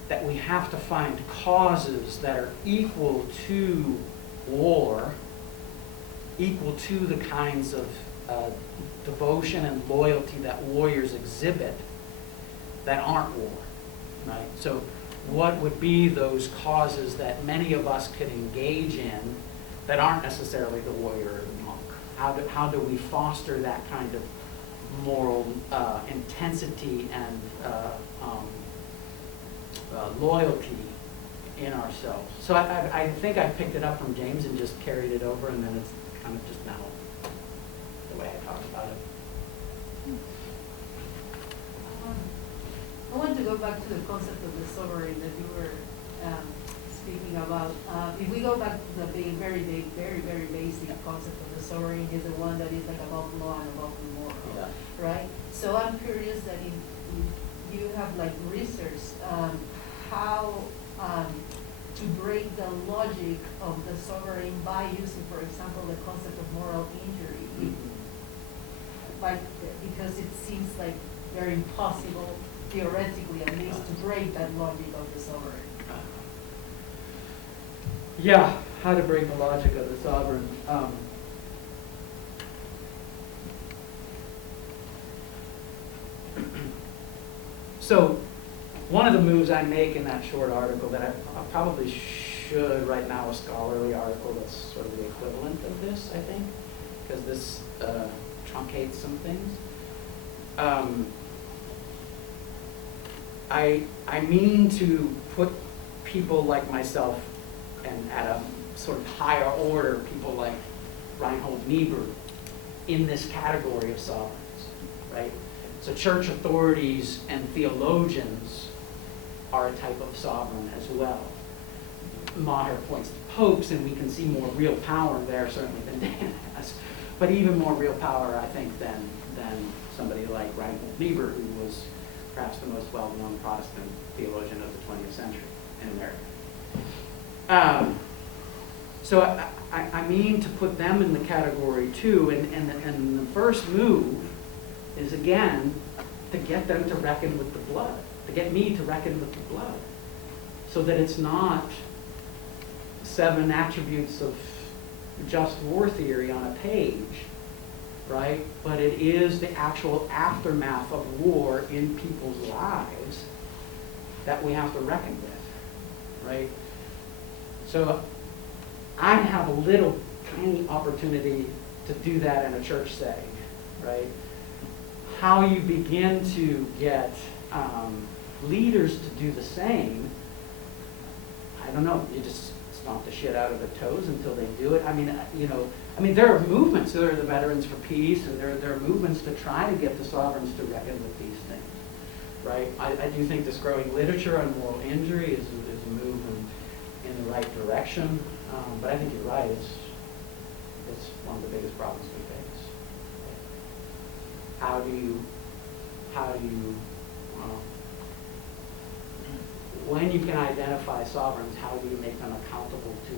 that we have to find causes that are equal to war, equal to the kinds of devotion and loyalty that warriors exhibit that aren't war, right? So what would be those causes that many of us could engage in that aren't necessarily the warrior or the monk? How do we foster that kind of moral intensity and loyalty in ourselves? So I think I picked it up from James and just carried it over, and then it's kind of just now the way I talk about it. I want to go back to the concept of the sovereign that you were speaking about. If we go back to the very basic concept of the sovereign, is the one that is like above law and above the moral, Yeah. right? So I'm curious that if you have like research how to break the logic of the sovereign by using, for example, the concept of moral injury. Like, because it seems like very impossible, theoretically at least, to break that logic of the sovereign. Yeah, how to break the logic of the sovereign. So one of the moves I make in that short article that I probably should write now a scholarly article that's sort of the equivalent of this, I think, because this truncates some things. I mean to put people like myself and at a sort of higher order, people like Reinhold Niebuhr, in this category of sovereigns, right? So church authorities and theologians are a type of sovereign as well. Maher points to popes, and we can see more real power there, certainly, than Dan has. But even more real power, I think, than somebody like Reinhold Niebuhr, who was perhaps the most well-known Protestant theologian of the 20th century in America. So I mean to put them in the category too, and the first move is, again, to get them to reckon with the blood, to get me to reckon with the blood, so that it's not 7 attributes of just war theory on a page, right? But it is the actual aftermath of war in people's lives that we have to reckon with, right? So I have a little tiny opportunity to do that in a church setting, right? How you begin to get leaders to do the same, I don't know. You just stomp the shit out of their toes until they do it. I mean, there are movements. There are the Veterans for Peace, and there are movements to try to get the sovereigns to reckon with these things, right? I do think this growing literature on moral injury is a move in the right direction, but I think you're right. It's one of the biggest problems we face. How do you when you can identify sovereigns, how do you make them accountable to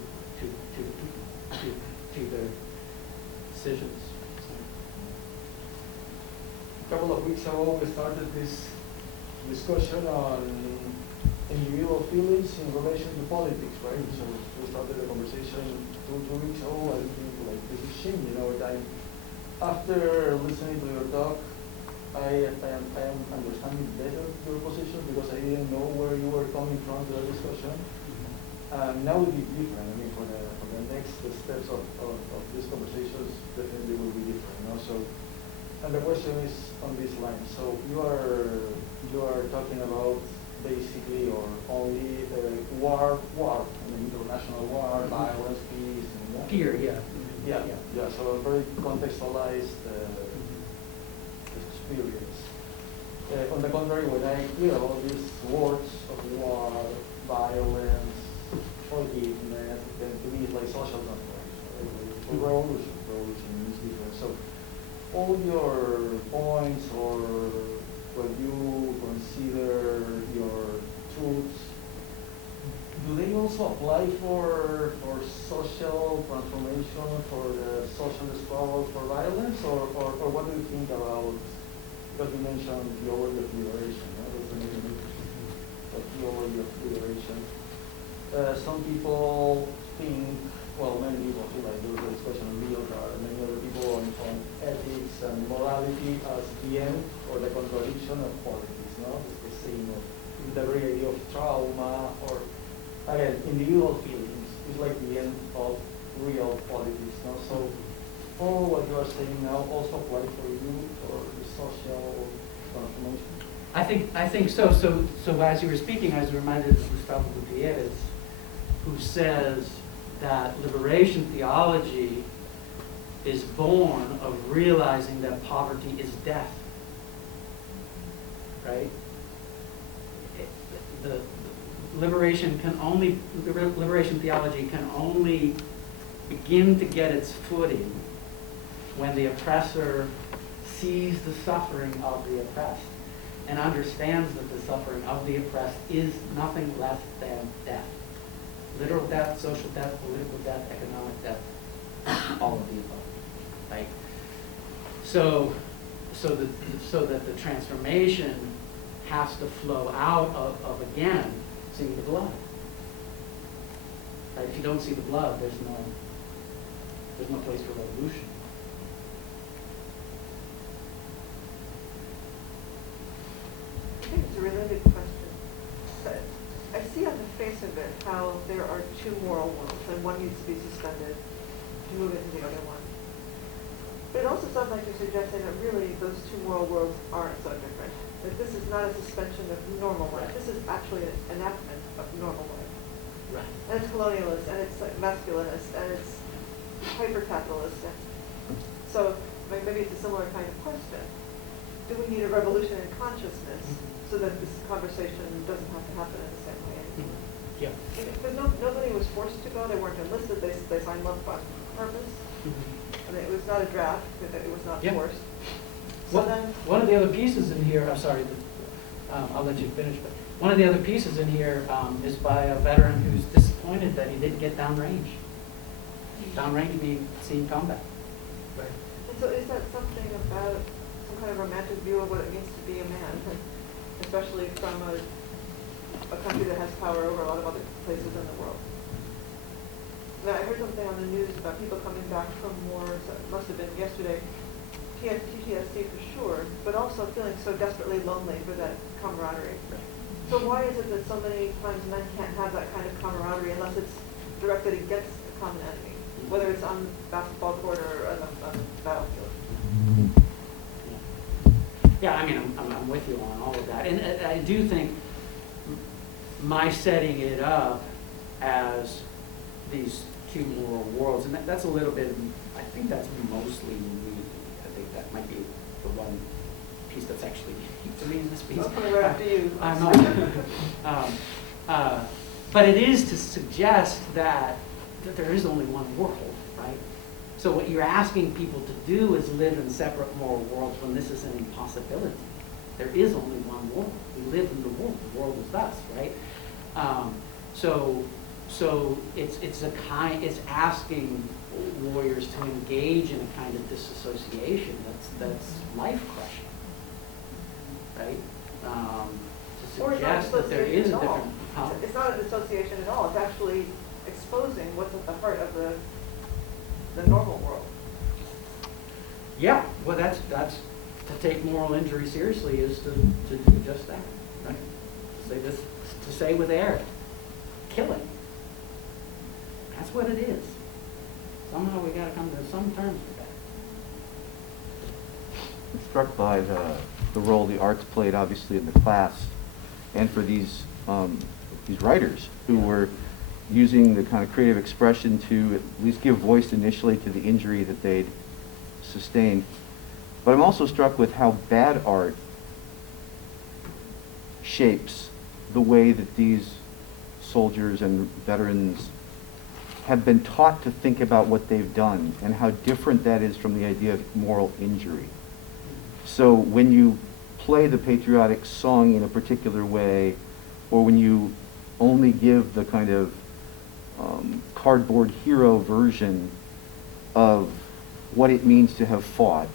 their decisions? A couple of weeks ago, we started this discussion on individual feelings in relation to politics, right? So we started the conversation two weeks ago. I think like this is changing over time. After listening to your talk, I am understanding better your position because I didn't know where you were coming from to the discussion. Now it will be different. I mean, for the next steps of these conversations, definitely will be different. You know? So, and the question is on this line. So you are talking about basically or only war, I mean, international war, violence, peace, and Peer, yeah. Yeah. So a very contextualized experience. On the contrary, when I hear all these words of war, violence, forgiveness, then to me it's like social transformation. Revolution is different. So all your points or what you consider your truths, do they also apply for social transformation, for the social struggle for violence, or what do you think about, because you mentioned theology of liberation, no? That's the name of theology of liberation. Some people think, well, many people feel like there was a discussion on Lyotard, and many other people on ethics and morality as the end or the contradiction of politics, no? It's the same of the very idea of trauma or, again, individual feelings is like the end of real politics, no? So all what you are saying now also applies for you for the social transformation? I think so. So as you were speaking, I was reminded of Gustavo Gutierrez, who says that liberation theology is born of realizing that poverty is death. Right? The liberation theology can only begin to get its footing when the oppressor sees the suffering of the oppressed and understands that the suffering of the oppressed is nothing less than death. Literal death, social death, political death, economic death, all of the above, right? So that the transformation has to flow out of again, seeing the blood. Right? If you don't see the blood, there's no place for revolution. I think it's a related question. But I see on the face of it how there are two moral worlds, and one needs to be suspended to move into the other one. But it also sounds like you're suggesting that really those two moral worlds aren't so different. That this is not a suspension of normal life. This is actually an enactment of normal life. Right. And it's colonialist, and it's masculinist, and it's hyper-capitalist. So maybe it's a similar kind of question. Do we need a revolution in consciousness so that this conversation doesn't have to happen in the same way anymore? Yeah. Because nobody was forced to go. They weren't enlisted. They signed up by purpose. And it was not a draft. It was not forced. So then, one of the other pieces in here, I'm sorry, I'll let you finish, but one of the other pieces in here is by a veteran who's disappointed that he didn't get downrange. Downrange means seeing combat. Right. and so is that something about some kind of romantic view of what it means to be a man, especially from a country that has power over a lot of other places in the world? Now, I heard something on the news about people coming back from wars, so it must have been yesterday, PTSD for sure, but also feeling so desperately lonely for that camaraderie. So why is it that so many times men can't have that kind of camaraderie unless it's directed against a common enemy, whether it's on the basketball court or on the battlefield? Yeah, I mean, I'm with you on all of that. And I do think my setting it up as these two moral worlds, and that's a little bit, I think that's mostly me. I think that might be the one piece that's actually unique to me in this piece. I'll put it right after you. I'm not. But it is to suggest that there is only one world, right? So what you're asking people to do is live in separate moral worlds when this is an impossibility. There is only one world. We live in the world. The world is us, right? So it's asking warriors to engage in a kind of disassociation that's life crushing, right? To Or it's not suggest that there is a dissociation at all. different. Huh? It's not an association at all. It's actually exposing what's at the heart of the normal world. Yeah, well, that's to take moral injury seriously is to do just that, right? To say with Eric, killing. That's what it is. Somehow we got to come to some terms with that. I'm struck by the role the arts played, obviously, in the class, and for these writers who were using the kind of creative expression to at least give voice initially to the injury that they'd sustained. But I'm also struck with how bad art shapes the way that these soldiers and veterans have been taught to think about what they've done, and how different that is from the idea of moral injury. So when you play the patriotic song in a particular way, or when you only give the kind of cardboard hero version of what it means to have fought,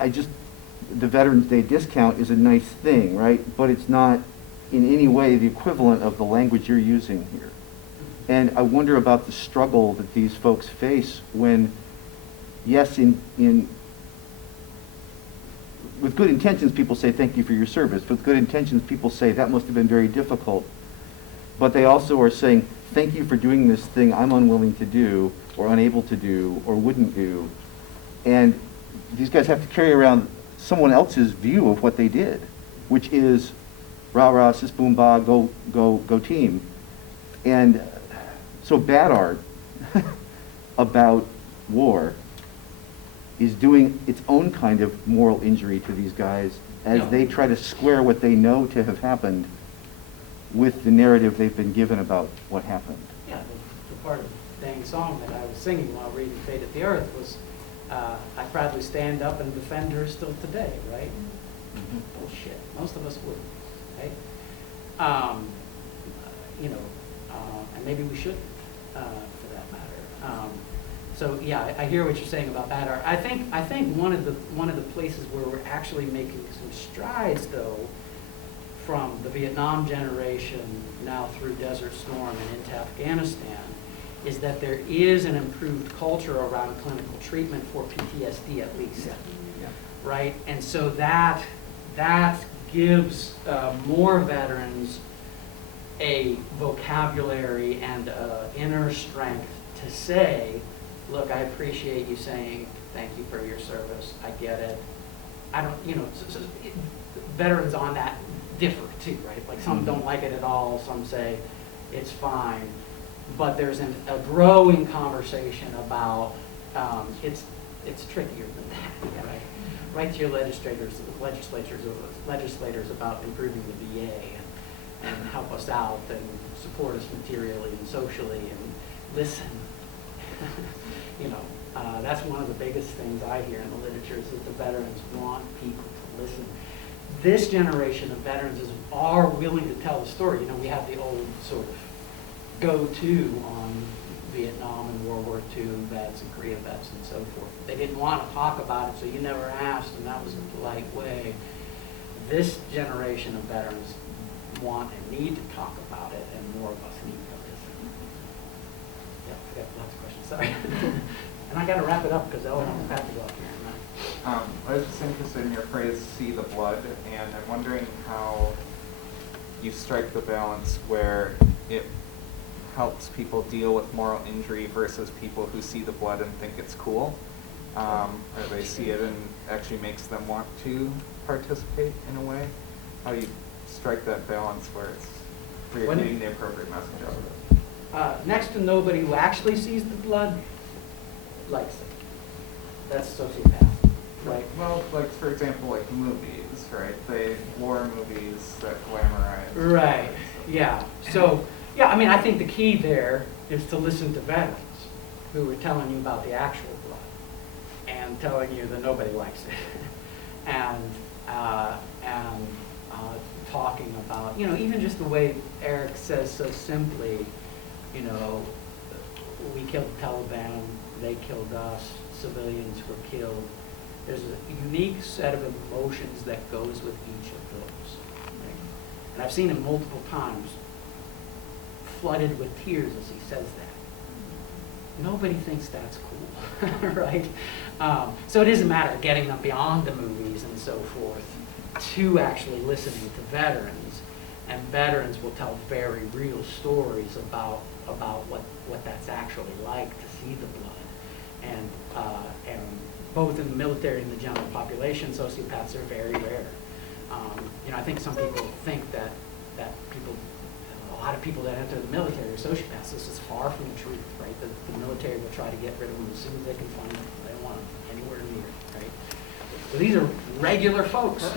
the Veterans Day discount is a nice thing, right? But it's not in any way the equivalent of the language you're using here. And I wonder about the struggle that these folks face when, yes, with good intentions, people say thank you for your service. With good intentions, people say that must have been very difficult. But they also are saying, thank you for doing this thing I'm unwilling to do, or unable to do, or wouldn't do. And these guys have to carry around someone else's view of what they did, which is rah rah, sis boom ba, go team. And so bad art about war is doing its own kind of moral injury to these guys as they try to square what they know to have happened with the narrative they've been given about what happened. Yeah, the part of the dang song that I was singing while reading Fate of the Earth was, I proudly stand up and defend her still today, right? Mm-hmm. Bullshit. Most of us would, right? And maybe we shouldn't, for that matter. So yeah, I hear what you're saying about bad art. I think one of the places where we're actually making some strides, though, from the Vietnam generation now through Desert Storm and into Afghanistan, is that there is an improved culture around clinical treatment for PTSD, at least, right? And so that gives more veterans a vocabulary and inner strength to say, look, I appreciate you saying thank you for your service. I get it. I don't, veterans on that differ too, right? Like some don't like it at all. Some say it's fine. But there's a growing conversation about it's trickier than that, right? Write to your legislators about improving the VA and help us out and support us materially and socially and listen. That's one of the biggest things I hear in the literature is that the veterans want people to listen. This generation of veterans are willing to tell the story. We have the old sort of go-to on Vietnam and World War II vets and Korea vets and so forth. They didn't want to talk about it, so you never asked, and that was a polite way. This generation of veterans want and need to talk about it, and more of us need to listen. Yeah, I got lots of questions, sorry. And I got to wrap it up because Eleanor's got to go up here. I was just interested in your phrase, see the blood, and I'm wondering how you strike the balance where it helps people deal with moral injury versus people who see the blood and think it's cool, or they see it and actually makes them want to participate in a way. How you strike that balance where you're getting the appropriate message out of it. Next to nobody who actually sees the blood likes it. That's sociopath, right? Well, like for example, like movies, right? War movies that glamorize. Right. Yeah. So. Yeah, I think the key there is to listen to veterans who are telling you about the actual blood and telling you that nobody likes it, and talking about, even just the way Eric says so simply, we killed the Taliban, they killed us, civilians were killed. There's a unique set of emotions that goes with each of those. Right? And I've seen him multiple times, flooded with tears as he says that. Nobody thinks that's cool, right? So it is a matter of getting them beyond the movies and so forth to actually listening to veterans. And veterans will tell very real stories about what that's actually like to see the blood. And both in the military and the general population, sociopaths are very rare. I think some people think that a lot of people that enter the military are sociopaths. This is far from the truth, right? The military will try to get rid of them as soon as they can find them. They don't want them anywhere near, right? So these are regular folks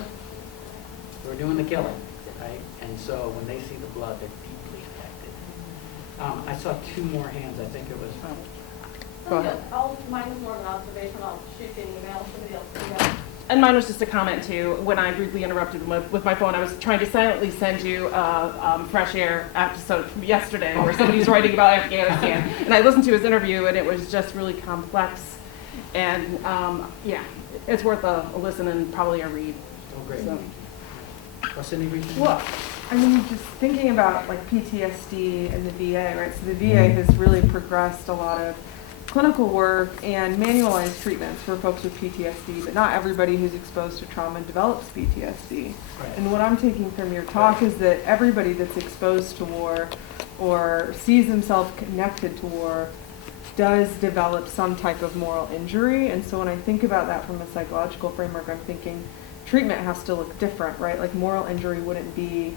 who are doing the killing, right? And so when they see the blood, they're deeply affected. I saw two more hands. I think it was. Go ahead. Mine was more of an observation. I'll shoot you an email. Somebody else can go. And mine was just a comment too. When I briefly interrupted with my phone, I was trying to silently send you a Fresh Air episode from yesterday where somebody's writing about Afghanistan. And I listened to his interview and it was just really complex. And yeah, it's worth a listen and probably a read. Oh, great. So. What's any reason? Well, I mean, just thinking about like PTSD and the VA, right? So the VA has really progressed a lot of clinical work and manualized treatments for folks with PTSD, but not everybody who's exposed to trauma develops PTSD. Right. And what I'm taking from your talk is that everybody that's exposed to war or sees themselves connected to war does develop some type of moral injury. And so when I think about that from a psychological framework, I'm thinking treatment has to look different, right? Like moral injury wouldn't be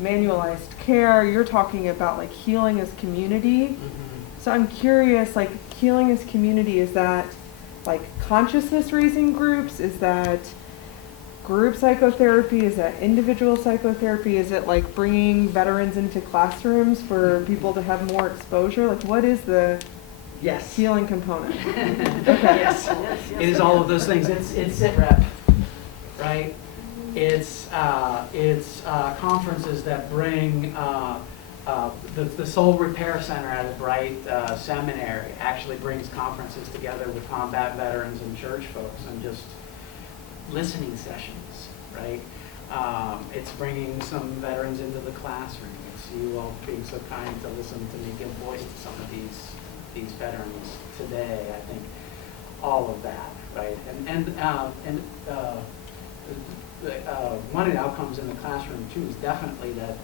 manualized care. You're talking about like healing as community. So I'm curious, like healing as community, is that like consciousness raising groups? Is that group psychotherapy? Is that individual psychotherapy? Is it like bringing veterans into classrooms for people to have more exposure? Like what is the healing component? Okay. Yes. It is all of those things. It's sit rep, right? It's conferences that bring the Soul Repair Center at a Bright Seminary actually brings conferences together with combat veterans and church folks and just listening sessions, right? It's bringing some veterans into the classroom. It's you all being so kind to listen to me give voice to some of these veterans today. I think all of that, right? One of the outcomes in the classroom too is definitely that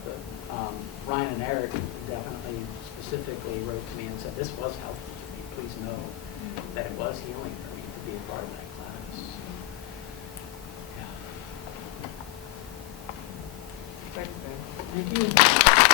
Ryan and Eric definitely specifically wrote to me and said this was helpful to me. Please know that it was healing for me to be a part of that class. Yeah. Thanks, Dan. Thank you.